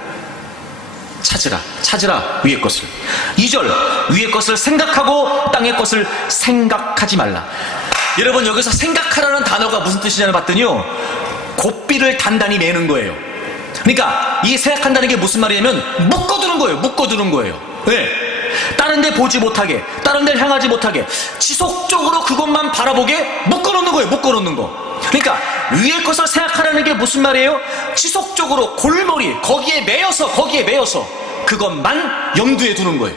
찾으라 위의 것을. 2절, 위의 것을 생각하고 땅의 것을 생각하지 말라. 여러분 여기서 생각하라는 단어가 무슨 뜻이냐고 봤더니요, 고삐를 단단히 매는 거예요. 그러니까 이 생각한다는 게 무슨 말이냐면 묶어두는 거예요. 네. 다른 데 보지 못하게, 다른 데를 향하지 못하게 지속적으로 그것만 바라보게 묶어놓는 거예요. 그러니까 위의 것을 생각하라는 게 무슨 말이에요? 지속적으로 골머리 거기에 매여서 그것만 염두에 두는 거예요.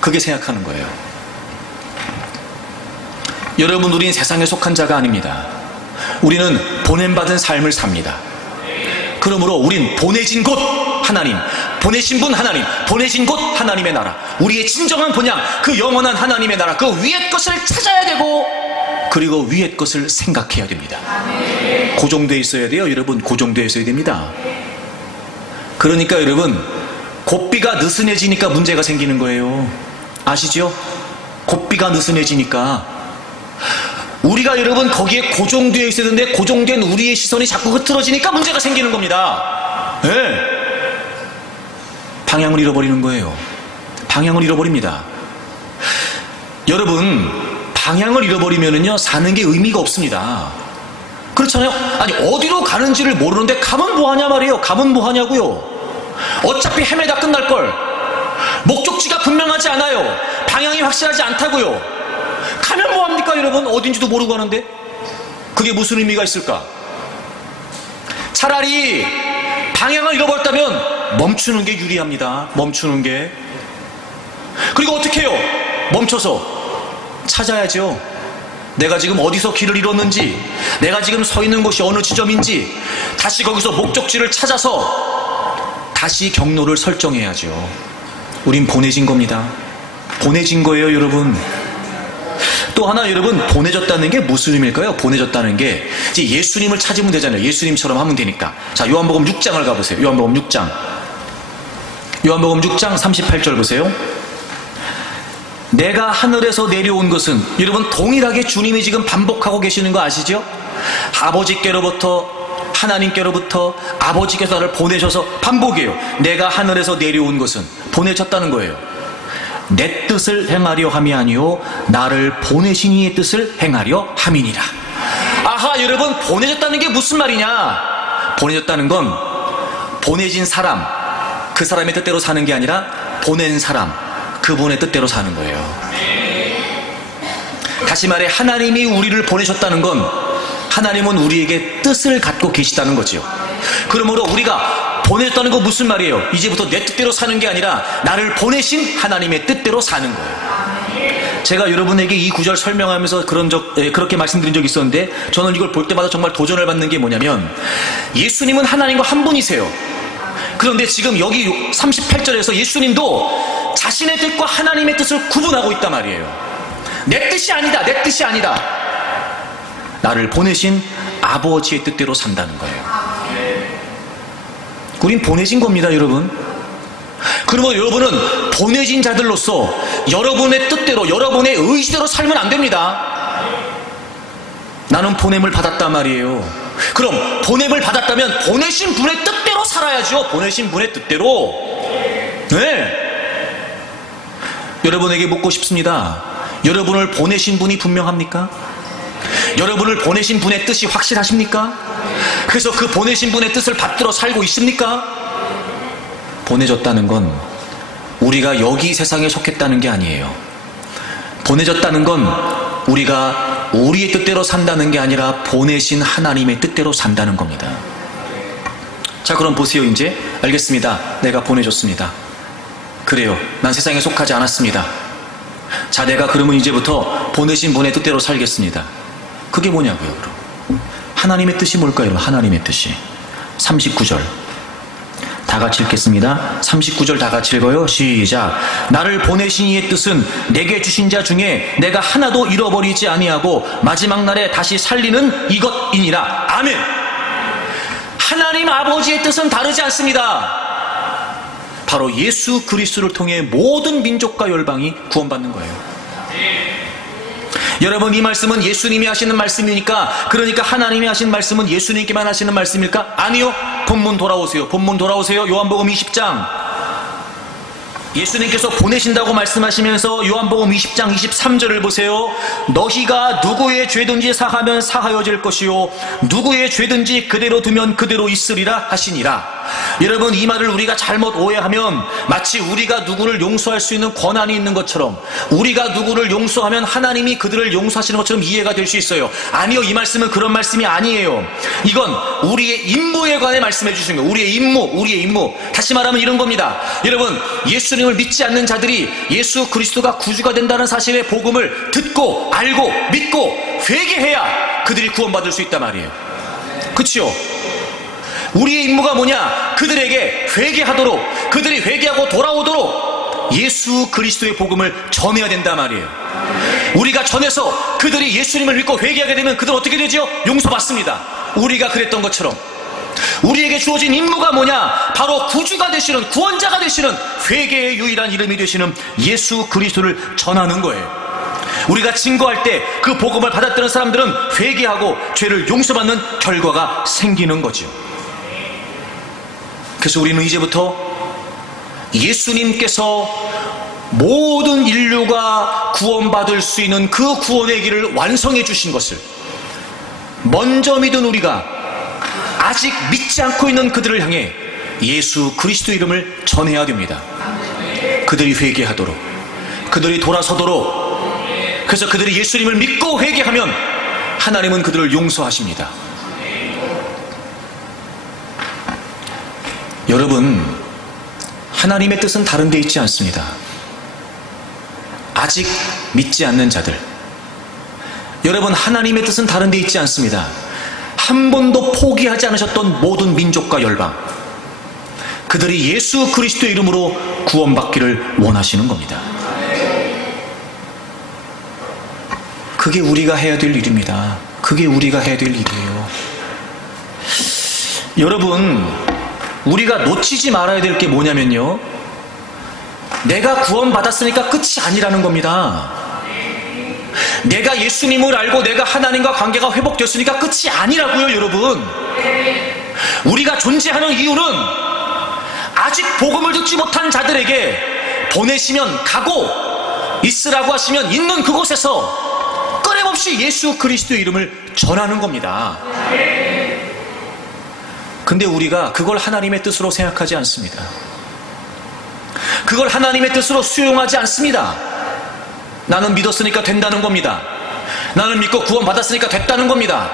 그게 생각하는 거예요. 여러분, 우리는 세상에 속한 자가 아닙니다. 우리는 보냄받은 삶을 삽니다. 그러므로 우린 보내진 곳 하나님, 보내신 분 하나님, 보내신 곳 하나님의 나라, 우리의 진정한 본향, 그 영원한 하나님의 나라, 그 위의 것을 찾아야 되고, 그리고 위의 것을 생각해야 됩니다. 고정되어 있어야 돼요, 여러분. 고정되어 있어야 됩니다. 그러니까 여러분, 고삐가 느슨해지니까 문제가 생기는 거예요. 아시죠? 고삐가 느슨해지니까 우리가 여러분 거기에 고정되어 있어야 되는데, 고정된 우리의 시선이 자꾸 흐트러지니까 문제가 생기는 겁니다. 네. 방향을 잃어버리는 거예요. 방향을 잃어버립니다. 여러분, 방향을 잃어버리면은요, 사는 게 의미가 없습니다. 그렇잖아요? 아니, 어디로 가는지를 모르는데 가면 뭐하냐 말이에요. 가면 뭐하냐고요. 어차피 헤매다 끝날걸. 목적지가 분명하지 않아요. 방향이 확실하지 않다고요. 가면 뭐합니까 여러분? 어딘지도 모르고 가는데 그게 무슨 의미가 있을까? 차라리 방향을 잃어버렸다면 멈추는 게 유리합니다. 멈추는 게. 그리고 어떻게 해요? 멈춰서 찾아야죠. 내가 지금 어디서 길을 잃었는지, 내가 지금 서 있는 곳이 어느 지점인지 다시 거기서 목적지를 찾아서 다시 경로를 설정해야죠. 우린 보내진 겁니다. 보내진 거예요, 여러분. 또 하나, 여러분, 보내졌다는 게 무슨 의미일까요? 보내졌다는 게 이제 예수님을 찾으면 되잖아요. 예수님처럼 하면 되니까. 자, 요한복음 6장을 가보세요. 요한복음 6장 38절 보세요. 내가 하늘에서 내려온 것은, 여러분 동일하게 주님이 지금 반복하고 계시는 거 아시죠? 아버지께로부터, 하나님께로부터 아버지께서 나를 보내셔서, 반복이에요. 내가 하늘에서 내려온 것은, 보내졌다는 거예요. 내 뜻을 행하려 함이 아니요 나를 보내신 이의 뜻을 행하려 함이니라. 아하, 여러분, 보내졌다는 게 무슨 말이냐? 보내졌다는 건 보내진 사람, 그 사람의 뜻대로 사는 게 아니라 보낸 사람, 그분의 뜻대로 사는 거예요. 다시 말해, 하나님이 우리를 보내셨다는 건 하나님은 우리에게 뜻을 갖고 계시다는 거죠. 그러므로 우리가 보내졌다는 건 무슨 말이에요? 이제부터 내 뜻대로 사는 게 아니라 나를 보내신 하나님의 뜻대로 사는 거예요. 제가 여러분에게 이 구절 설명하면서 그렇게 말씀드린 적이 있었는데, 저는 이걸 볼 때마다 정말 도전을 받는 게 뭐냐면, 예수님은 하나님과 한 분이세요. 그런데 지금 여기 38절에서 예수님도 자신의 뜻과 하나님의 뜻을 구분하고 있단 말이에요. 내 뜻이 아니다, 내 뜻이 아니다. 나를 보내신 아버지의 뜻대로 산다는 거예요. 우린 보내진 겁니다, 여러분. 그러면 여러분은 보내진 자들로서 여러분의 뜻대로, 여러분의 의지대로 살면 안 됩니다. 나는 보냄을 받았단 말이에요. 그럼 보냄을 받았다면 보내신 분의 뜻대로 살아야죠. 보내신 분의 뜻대로. 네. 여러분에게 묻고 싶습니다. 여러분을 보내신 분이 분명합니까? 여러분을 보내신 분의 뜻이 확실하십니까? 그래서 그 보내신 분의 뜻을 받들어 살고 있습니까? 보내졌다는 건 우리가 여기 세상에 속했다는 게 아니에요. 보내졌다는 건 우리가 우리의 뜻대로 산다는 게 아니라 보내신 하나님의 뜻대로 산다는 겁니다. 자, 그럼 보세요. 이제 알겠습니다. 내가 보내졌습니다. 그래요. 난 세상에 속하지 않았습니다. 자, 내가 그러면 이제부터 보내신 분의 뜻대로 살겠습니다. 그게 뭐냐고요, 그럼. 하나님의 뜻이 뭘까요, 여러분? 하나님의 뜻이 39절 다 같이 읽겠습니다. 39절 다 같이 읽어요. 시작. 나를 보내신 이의 뜻은 내게 주신 자 중에 내가 하나도 잃어버리지 아니하고 마지막 날에 다시 살리는 이것이니라. 아멘. 하나님 아버지의 뜻은 다르지 않습니다. 바로 예수 그리스도를 통해 모든 민족과 열방이 구원받는 거예요. 여러분, 이 말씀은 예수님이 하시는 말씀이니까, 그러니까 하나님이 하신 말씀은 예수님께만 하시는 말씀일까? 아니요. 본문 돌아오세요. 본문 돌아오세요. 요한복음 20장. 예수님께서 보내신다고 말씀하시면서 요한복음 20장 23절을 보세요. 너희가 누구의 죄든지 사하면 사하여질 것이요 누구의 죄든지 그대로 두면 그대로 있으리라 하시니라. 여러분, 이 말을 우리가 잘못 오해하면 마치 우리가 누구를 용서할 수 있는 권한이 있는 것처럼, 우리가 누구를 용서하면 하나님이 그들을 용서하시는 것처럼 이해가 될 수 있어요. 아니요, 이 말씀은 그런 말씀이 아니에요. 이건 우리의 임무에 관해 말씀해 주신 거예요. 우리의 임무. 다시 말하면 이런 겁니다. 여러분, 예수님을 믿지 않는 자들이 예수 그리스도가 구주가 된다는 사실의 복음을 듣고 알고 믿고 회개해야 그들이 구원받을 수 있단 말이에요. 그치요? 우리의 임무가 뭐냐? 그들에게 회개하도록, 그들이 회개하고 돌아오도록 예수 그리스도의 복음을 전해야 된단 말이에요. 우리가 전해서 그들이 예수님을 믿고 회개하게 되면 그들은 어떻게 되죠? 용서받습니다. 우리가 그랬던 것처럼 우리에게 주어진 임무가 뭐냐? 바로 구주가 되시는, 구원자가 되시는, 회개의 유일한 이름이 되시는 예수 그리스도를 전하는 거예요. 우리가 증거할 때 그 복음을 받았던 사람들은 회개하고 죄를 용서받는 결과가 생기는 거죠. 그래서 우리는 이제부터 예수님께서 모든 인류가 구원받을 수 있는 그 구원의 길을 완성해 주신 것을 먼저 믿은 우리가 아직 믿지 않고 있는 그들을 향해 예수 그리스도 이름을 전해야 됩니다. 그들이 회개하도록, 그들이 돌아서도록. 그래서 그들이 예수님을 믿고 회개하면 하나님은 그들을 용서하십니다. 여러분, 하나님의 뜻은 다른 데 있지 않습니다. 아직 믿지 않는 자들, 여러분, 하나님의 뜻은 다른 데 있지 않습니다. 한 번도 포기하지 않으셨던 모든 민족과 열방, 그들이 예수 그리스도의 이름으로 구원받기를 원하시는 겁니다. 그게 우리가 해야 될 일입니다. 그게 우리가 해야 될 일이에요. 여러분, 우리가 놓치지 말아야 될 게 뭐냐면요, 내가 구원받았으니까 끝이 아니라는 겁니다. 내가 예수님을 알고 내가 하나님과 관계가 회복됐으니까 끝이 아니라고요. 여러분, 우리가 존재하는 이유는 아직 복음을 듣지 못한 자들에게 보내시면 가고, 있으라고 하시면 있는 그곳에서 끊임없이 예수 그리스도의 이름을 전하는 겁니다. 근데 우리가 그걸 하나님의 뜻으로 생각하지 않습니다. 그걸 하나님의 뜻으로 수용하지 않습니다. 나는 믿었으니까 된다는 겁니다. 나는 믿고 구원받았으니까 됐다는 겁니다.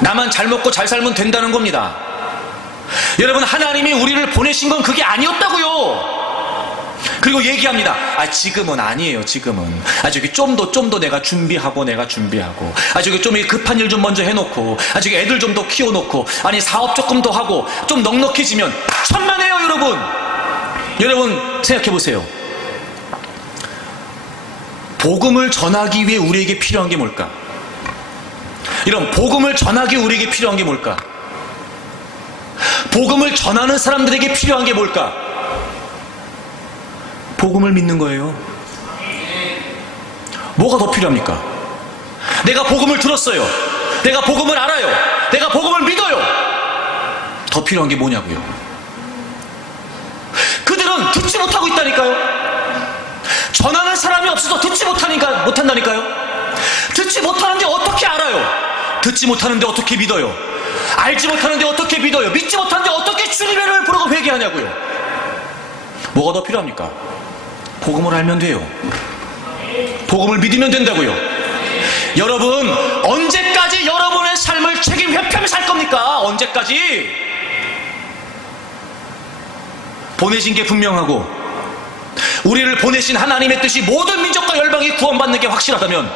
나만 잘 먹고 잘 살면 된다는 겁니다. 여러분, 하나님이 우리를 보내신 건 그게 아니었다고요. 그리고 얘기합니다. 지금은 아니에요. 지금은 저기 좀 더 내가 준비하고 저기 좀 급한 일 좀 먼저 해놓고, 저기 애들 좀 더 키워놓고, 사업 조금 더 하고 좀 넉넉해지면 천만에요. 여러분 생각해보세요. 복음을 전하기 위해 우리에게 필요한 게 뭘까? 이런 복음을 전하기 위해 우리에게 필요한 게 뭘까? 복음을 전하는 사람들에게 필요한 게 뭘까? 복음을 믿는 거예요. 뭐가 더 필요합니까? 내가 복음을 들었어요. 내가 복음을 알아요. 내가 복음을 믿어요. 더 필요한 게 뭐냐고요? 그들은 듣지 못하고 있다니까요. 전하는 사람이 없어서 듣지 못한다니까요. 듣지 못하는데 어떻게 알아요? 듣지 못하는데 어떻게 믿어요? 알지 못하는데 어떻게 믿어요? 믿지 못하는데 어떻게 주님의 이름을 부르고 회개하냐고요? 뭐가 더 필요합니까? 복음을 알면 돼요. 복음을 믿으면 된다고요. 여러분, 언제까지 여러분의 삶을 책임 회피하며 살 겁니까? 언제까지? 보내신 게 분명하고, 우리를 보내신 하나님의 뜻이 모든 민족과 열방이 구원받는 게 확실하다면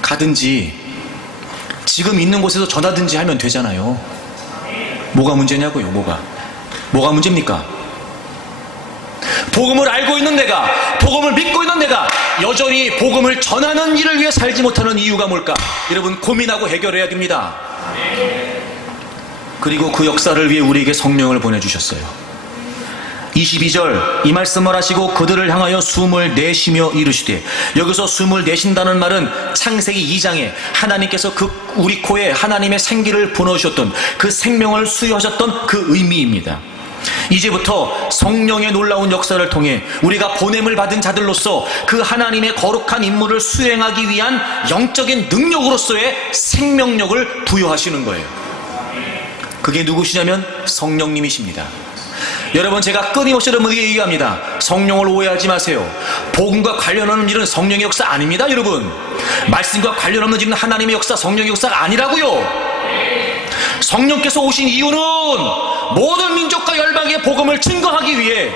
가든지 지금 있는 곳에서 전하든지 하면 되잖아요. 뭐가 문제냐고요. 뭐가 문제입니까? 복음을 알고 있는 내가, 복음을 믿고 있는 내가 여전히 복음을 전하는 일을 위해 살지 못하는 이유가 뭘까? 여러분, 고민하고 해결해야 됩니다. 그리고 그 역사를 위해 우리에게 성령을 보내주셨어요. 22절 이 말씀을 하시고 그들을 향하여 숨을 내쉬며 이르시되, 여기서 숨을 내쉰다는 말은 창세기 2장에 하나님께서 우리 코에 하나님의 생기를 불어주셨던 그 생명을 수여하셨던 그 의미입니다. 이제부터 성령의 놀라운 역사를 통해 우리가 보냄을 받은 자들로서 그 하나님의 거룩한 임무를 수행하기 위한 영적인 능력으로서의 생명력을 부여하시는 거예요. 그게 누구시냐면 성령님이십니다. 여러분, 제가 끊임없이 여러분에게 얘기합니다. 성령을 오해하지 마세요. 복음과 관련하는 일은 성령의 역사 아닙니다. 여러분, 말씀과 관련 없는 일은 하나님의 역사, 성령의 역사가 아니라고요. 성령께서 오신 이유는 모든 민족과 열방의 복음을 증거하기 위해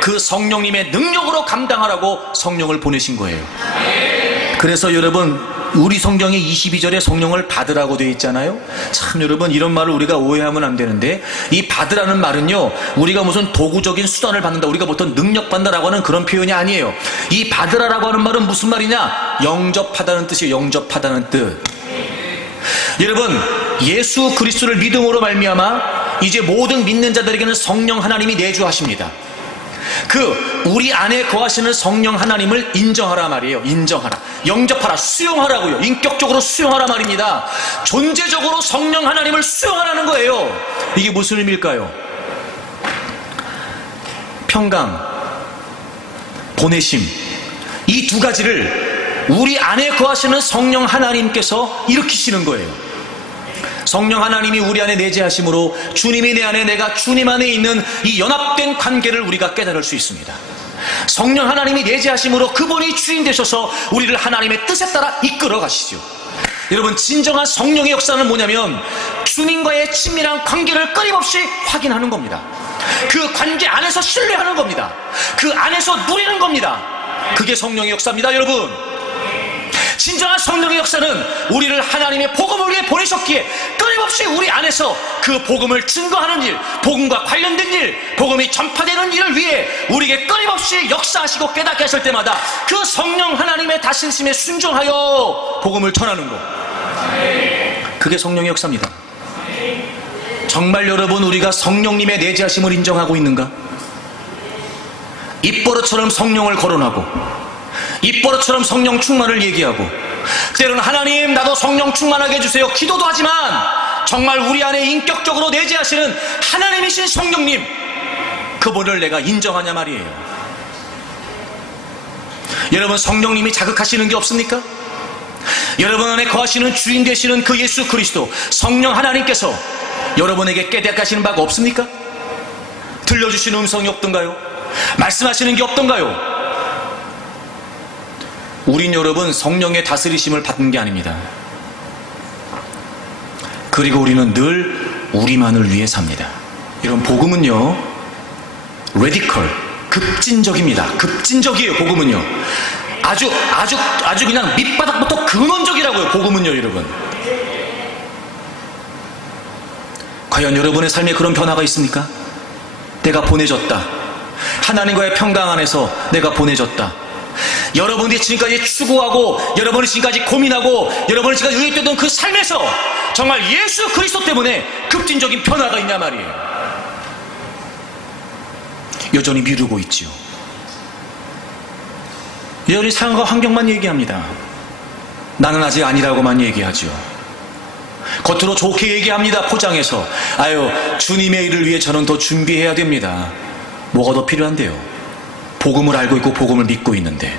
그 성령님의 능력으로 감당하라고 성령을 보내신 거예요. 그래서 여러분, 우리 성경에 22절에 성령을 받으라고 되어 있잖아요. 참, 여러분, 이런 말을 우리가 오해하면 안 되는데, 이 받으라는 말은요, 우리가 무슨 도구적인 수단을 받는다, 우리가 보통 능력 받는다라고 하는 그런 표현이 아니에요. 이 받으라라고 하는 말은 무슨 말이냐? 영접하다는 뜻이에요. 영접하다는 뜻. 여러분, 예수 그리스도를 믿음으로 말미암아 이제 모든 믿는 자들에게는 성령 하나님이 내주하십니다. 우리 안에 거하시는 성령 하나님을 인정하라 말이에요. 인정하라, 영접하라, 수용하라고요. 인격적으로 수용하라 말입니다. 존재적으로 성령 하나님을 수용하라는 거예요. 이게 무슨 의미일까요? 평강, 보내심, 이 두 가지를 우리 안에 거하시는 성령 하나님께서 일으키시는 거예요. 성령 하나님이 우리 안에 내재하심으로 주님이 내 안에, 내가 주님 안에 있는 이 연합된 관계를 우리가 깨달을 수 있습니다. 성령 하나님이 내재하심으로 그분이 주인 되셔서 우리를 하나님의 뜻에 따라 이끌어 가시죠. 여러분, 진정한 성령의 역사는 뭐냐면 주님과의 친밀한 관계를 끊임없이 확인하는 겁니다. 그 관계 안에서 신뢰하는 겁니다. 그 안에서 누리는 겁니다. 그게 성령의 역사입니다. 여러분, 진정한 성령의 역사는 우리를 하나님의 복음을 위해 보내셨기에 끊임없이 우리 안에서 그 복음을 증거하는 일, 복음과 관련된 일, 복음이 전파되는 일을 위해 우리에게 끊임없이 역사하시고 깨닫게 하실 때마다 그 성령 하나님의 다스리심에 순종하여 복음을 전하는 것, 그게 성령의 역사입니다. 정말 여러분, 우리가 성령님의 내재하심을 인정하고 있는가? 입버릇처럼 성령을 거론하고 입버릇처럼 성령 충만을 얘기하고, 때로는 하나님 나도 성령 충만하게 해주세요 기도도 하지만 정말 우리 안에 인격적으로 내재하시는 하나님이신 성령님, 그분을 내가 인정하냐 말이에요. 여러분, 성령님이 자극하시는 게 없습니까? 여러분 안에 거하시는 주인 되시는 그 예수 그리스도 성령 하나님께서 여러분에게 깨닫게 하시는 바가 없습니까? 들려주시는 음성이 없던가요? 말씀하시는 게 없던가요? 우린 여러분 성령의 다스리심을 받은 게 아닙니다. 그리고 우리는 늘 우리만을 위해 삽니다. 이런 복음은요, 레디컬, 급진적입니다. 급진적이에요. 복음은요, 아주 그냥 밑바닥부터 근원적이라고요. 복음은요, 여러분. 과연 여러분의 삶에 그런 변화가 있습니까? 내가 보내졌다. 하나님과의 평강 안에서 내가 보내졌다. 여러분들이 지금까지 추구하고, 여러분이 지금까지 고민하고, 여러분이 지금까지 의입되던 그 삶에서 정말 예수 그리스도 때문에 급진적인 변화가 있냐 말이에요. 여전히 미루고 있지요. 여전히 상황과 환경만 얘기합니다. 나는 아직 아니라고만 얘기하죠. 겉으로 좋게 얘기합니다. 포장해서. 아유, 주님의 일을 위해 저는 더 준비해야 됩니다. 뭐가 더 필요한데요? 복음을 알고 있고 복음을 믿고 있는데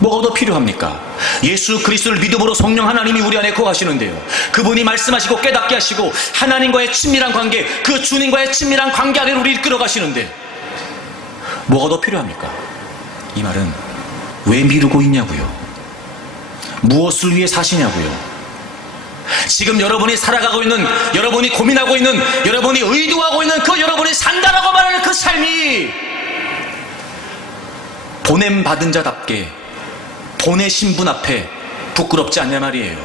뭐가 더 필요합니까? 예수 그리스도를 믿음으로 성령 하나님이 우리 안에 거하시는데요, 그분이 말씀하시고 깨닫게 하시고 하나님과의 친밀한 관계, 그 주님과의 친밀한 관계 안에 우리를 끌어가시는데 뭐가 더 필요합니까? 이 말은 왜 미루고 있냐고요? 무엇을 위해 사시냐고요? 지금 여러분이 살아가고 있는, 여러분이 고민하고 있는, 여러분이 의도하고 있는 그 여러분이 산다라고 말하는 그 삶이 보냄받은 자답게 보내신 분 앞에 부끄럽지 않냐 말이에요.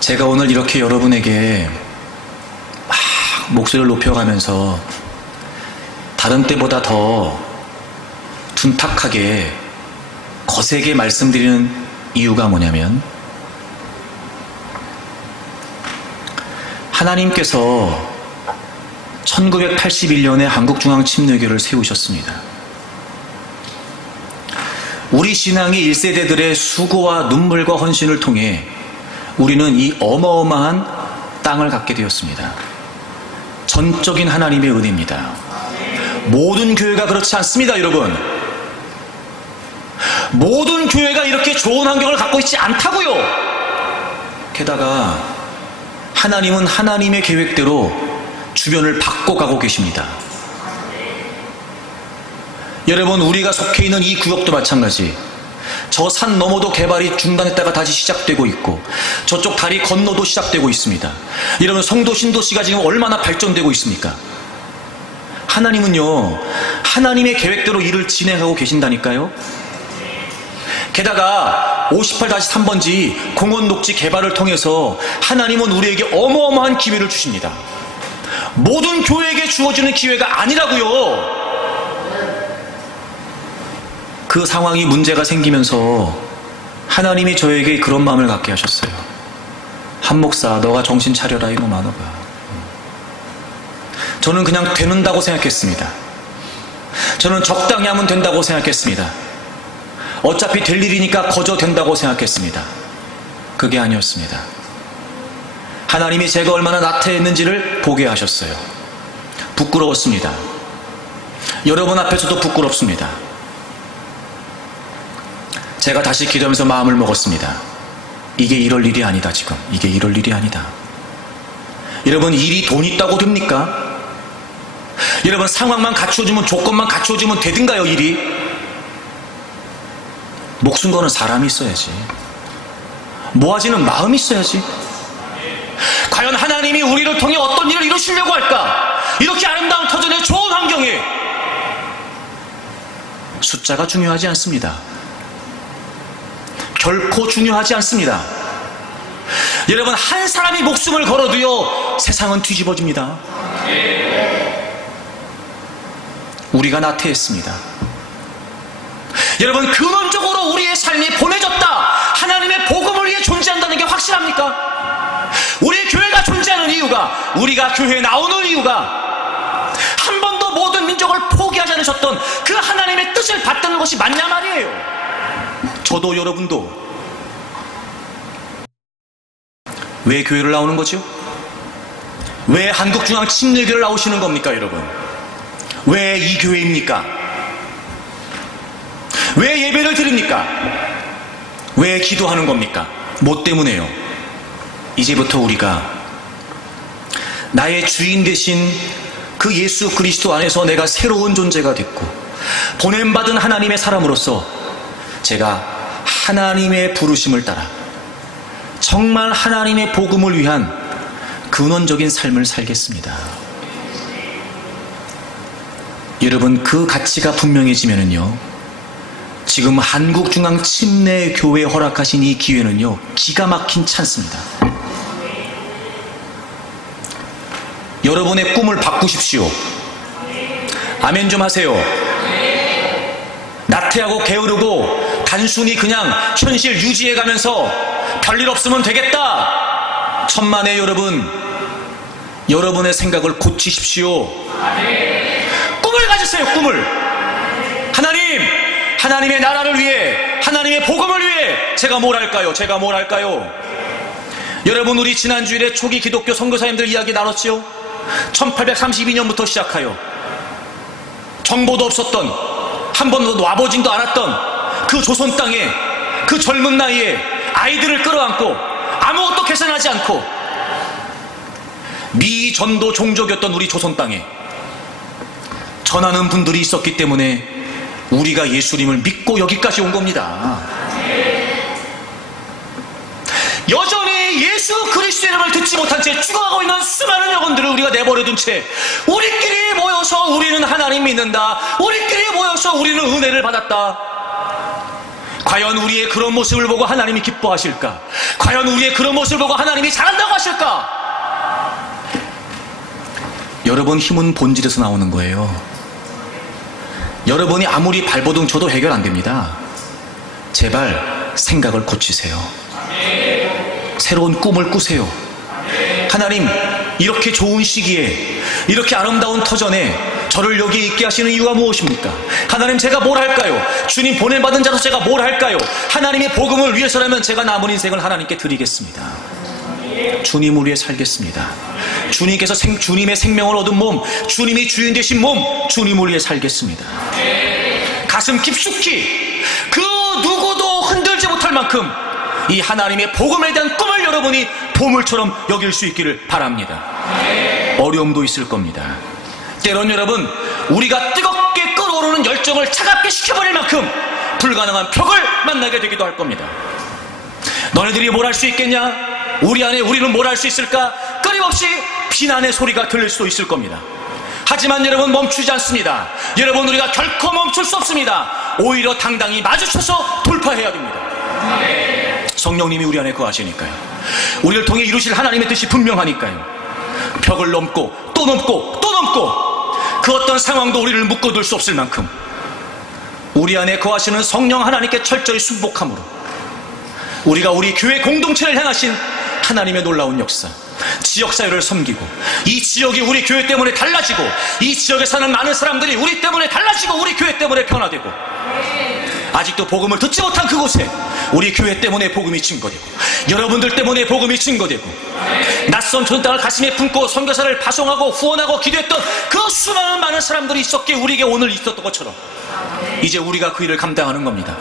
제가 오늘 이렇게 여러분에게 막 목소리를 높여가면서 다른 때보다 더 둔탁하게 거세게 말씀드리는 이유가 뭐냐면, 하나님께서 1981년에 한국중앙침례교를 세우셨습니다. 우리 신앙의 1세대들의 수고와 눈물과 헌신을 통해 우리는 이 어마어마한 땅을 갖게 되었습니다. 전적인 하나님의 은혜입니다. 모든 교회가 그렇지 않습니다, 여러분. 모든 교회가 이렇게 좋은 환경을 갖고 있지 않다고요. 게다가 하나님은 하나님의 계획대로 주변을 바꿔가고 계십니다. 여러분, 우리가 속해 있는 이 구역도 마찬가지. 저 산 너머도 개발이 중단했다가 다시 시작되고 있고, 저쪽 다리 건너도 시작되고 있습니다. 여러분, 성도 신도시가 지금 얼마나 발전되고 있습니까? 하나님은요, 하나님의 계획대로 일을 진행하고 계신다니까요. 게다가 58-3번지 공원 녹지 개발을 통해서 하나님은 우리에게 어마어마한 기회를 주십니다. 모든 교회에게 주어지는 기회가 아니라고요. 그 상황이 문제가 생기면서 하나님이 저에게 그런 마음을 갖게 하셨어요. 한 목사, 너가 정신 차려라 이놈아, 너가. 저는 그냥 되는다고 생각했습니다. 저는 적당히 하면 된다고 생각했습니다. 어차피 될 일이니까 거저 된다고 생각했습니다. 그게 아니었습니다. 하나님이 제가 얼마나 나태했는지를 보게 하셨어요. 부끄러웠습니다. 여러분 앞에서도 부끄럽습니다. 제가 다시 기도하면서 마음을 먹었습니다. 이게 이럴 일이 아니다. 지금 이게 이럴 일이 아니다. 여러분, 일이 돈 있다고 됩니까? 여러분, 상황만 갖추어주면, 조건만 갖추어주면 되든가요? 일이? 목숨 거는 사람이 있어야지. 모아지는 마음이 있어야지. 과연 하나님이 우리를 통해 어떤 일을 이루시려고 할까? 이렇게 아름다운 터전의 좋은 환경에 숫자가 중요하지 않습니다. 결코 중요하지 않습니다. 여러분, 한 사람이 목숨을 걸어도요, 세상은 뒤집어집니다. 우리가 나태했습니다. 여러분, 근원적으로 우리의 삶이 보내졌다, 하나님의 복음을 위해 존재한다는 게 확실합니까? 우리 교회가 존재하는 이유가, 우리가 교회에 나오는 이유가, 한 번도 모든 민족을 포기하지 않으셨던 그 하나님의 뜻을 받드는 것이 맞냐 말이에요. 저도 여러분도 왜 교회를 나오는 거죠? 왜 한국중앙침례교회를 나오시는 겁니까, 여러분? 왜 이 교회입니까? 왜 예배를 드립니까? 왜 기도하는 겁니까? 뭐 때문에요? 이제부터 우리가 나의 주인 되신 그 예수 그리스도 안에서 내가 새로운 존재가 됐고, 보냄받은 하나님의 사람으로서 제가 하나님의 부르심을 따라 정말 하나님의 복음을 위한 근원적인 삶을 살겠습니다. 여러분, 그 가치가 분명해지면은요, 지금 한국중앙침례교회에 허락하신 이 기회는요, 기가 막힌 찬스입니다. 여러분의 꿈을 바꾸십시오. 아멘 좀 하세요. 나태하고 게으르고 단순히 그냥 현실 유지해가면서 별일 없으면 되겠다, 천만에 여러분, 여러분의 생각을 고치십시오. 꿈을 가지세요. 꿈을. 하나님의 나라를 위해, 하나님의 복음을 위해 제가 뭘 할까요? 제가 뭘 할까요? 여러분, 우리 지난주일에 초기 기독교 선교사님들 이야기 나눴지요? 1832년부터 시작하여 정보도 없었던, 한 번도 와보지도 않았던 그 조선 땅에, 그 젊은 나이에 아이들을 끌어안고 아무것도 계산하지 않고 미전도 종족이었던 우리 조선 땅에 전하는 분들이 있었기 때문에 우리가 예수님을 믿고 여기까지 온 겁니다. 여전히 예수 그리스도의 이름을 듣지 못한 채 죽어가고 있는 수많은 영혼들을 우리가 내버려둔 채 우리끼리 모여서 우리는 하나님 믿는다, 우리끼리 모여서 우리는 은혜를 받았다. 과연 우리의 그런 모습을 보고 하나님이 기뻐하실까? 과연 우리의 그런 모습을 보고 하나님이 잘한다고 하실까? 여러분, 힘은 본질에서 나오는 거예요. 여러분이 아무리 발버둥 쳐도 해결 안 됩니다. 제발 생각을 고치세요. 새로운 꿈을 꾸세요. 하나님, 이렇게 좋은 시기에, 이렇게 아름다운 터전에 저를 여기 있게 하시는 이유가 무엇입니까? 하나님, 제가 뭘 할까요? 주님 보내받은 자로 제가 뭘 할까요? 하나님의 복음을 위해서라면 제가 남은 인생을 하나님께 드리겠습니다. 주님을 위해 살겠습니다. 주님께서 주님의 생명을 얻은 몸, 주님이 주인 되신 몸, 주님을 위해 살겠습니다. 가슴 깊숙이 그 누구도 흔들지 못할 만큼 이 하나님의 복음에 대한 꿈을 여러분이 보물처럼 여길 수 있기를 바랍니다. 어려움도 있을 겁니다. 때론 여러분, 우리가 뜨겁게 끓어오르는 열정을 차갑게 식혀버릴 만큼 불가능한 벽을 만나게 되기도 할 겁니다. 너네들이 뭘 할 수 있겠냐? 우리 안에 우리는 뭘 할 수 있을까? 끊임없이 비난의 소리가 들릴 수도 있을 겁니다. 하지만 여러분, 멈추지 않습니다. 여러분, 우리가 결코 멈출 수 없습니다. 오히려 당당히 마주쳐서 돌파해야 됩니다. 성령님이 우리 안에 거하시니까요. 우리를 통해 이루실 하나님의 뜻이 분명하니까요. 벽을 넘고 또 넘고 또 넘고 그 어떤 상황도 우리를 묶어둘 수 없을 만큼 우리 안에 거하시는 성령 하나님께 철저히 순복함으로 우리가 우리 교회 공동체를 향하신 하나님의 놀라운 역사, 지역사회를 섬기고 이 지역이 우리 교회 때문에 달라지고 이 지역에 사는 많은 사람들이 우리 때문에 달라지고 우리 교회 때문에 변화되고 아직도 복음을 듣지 못한 그곳에 우리 교회 때문에 복음이 증거되고 여러분들 때문에 복음이 증거되고 낯선 전 땅을 가슴에 품고 선교사를 파송하고 후원하고 기도했던 그 수많은 많은 사람들이 있었기에 우리에게 오늘 있었던 것처럼 이제 우리가 그 일을 감당하는 겁니다.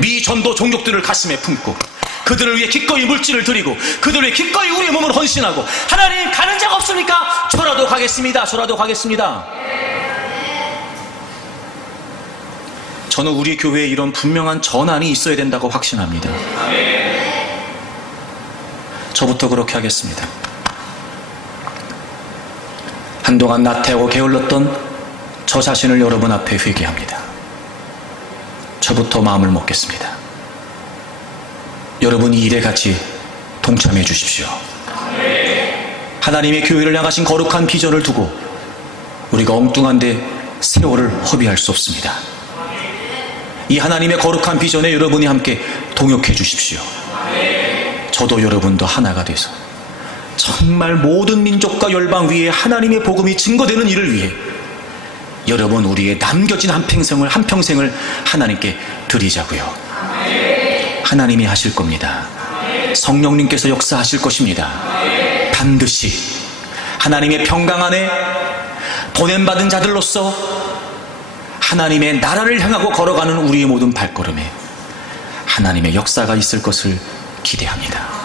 미전도 종족들을 가슴에 품고 그들을 위해 기꺼이 물질을 드리고 그들을 위해 기꺼이 우리의 몸을 헌신하고 하나님, 가는 자가 없습니까? 저라도 가겠습니다. 저라도 가겠습니다. 저는 우리 교회에 이런 분명한 전환이 있어야 된다고 확신합니다. 저부터 그렇게 하겠습니다. 한동안 나태하고 게을렀던 저 자신을 여러분 앞에 회개합니다. 저부터 마음을 먹겠습니다. 여러분 이 일에 같이 동참해 주십시오. 하나님의 교회를 향하신 거룩한 비전을 두고 우리가 엉뚱한데 세월을 허비할 수 없습니다. 이 하나님의 거룩한 비전에 여러분이 함께 동역해 주십시오. 저도 여러분도 하나가 돼서 정말 모든 민족과 열방 위에 하나님의 복음이 증거되는 일을 위해 여러분 우리의 남겨진 한평생을 하나님께 드리자고요. 하나님이 하실 겁니다. 성령님께서 역사하실 것입니다. 반드시 하나님의 평강 안에 보냄받은 자들로서 하나님의 나라를 향하고 걸어가는 우리의 모든 발걸음에 하나님의 역사가 있을 것을 기대합니다.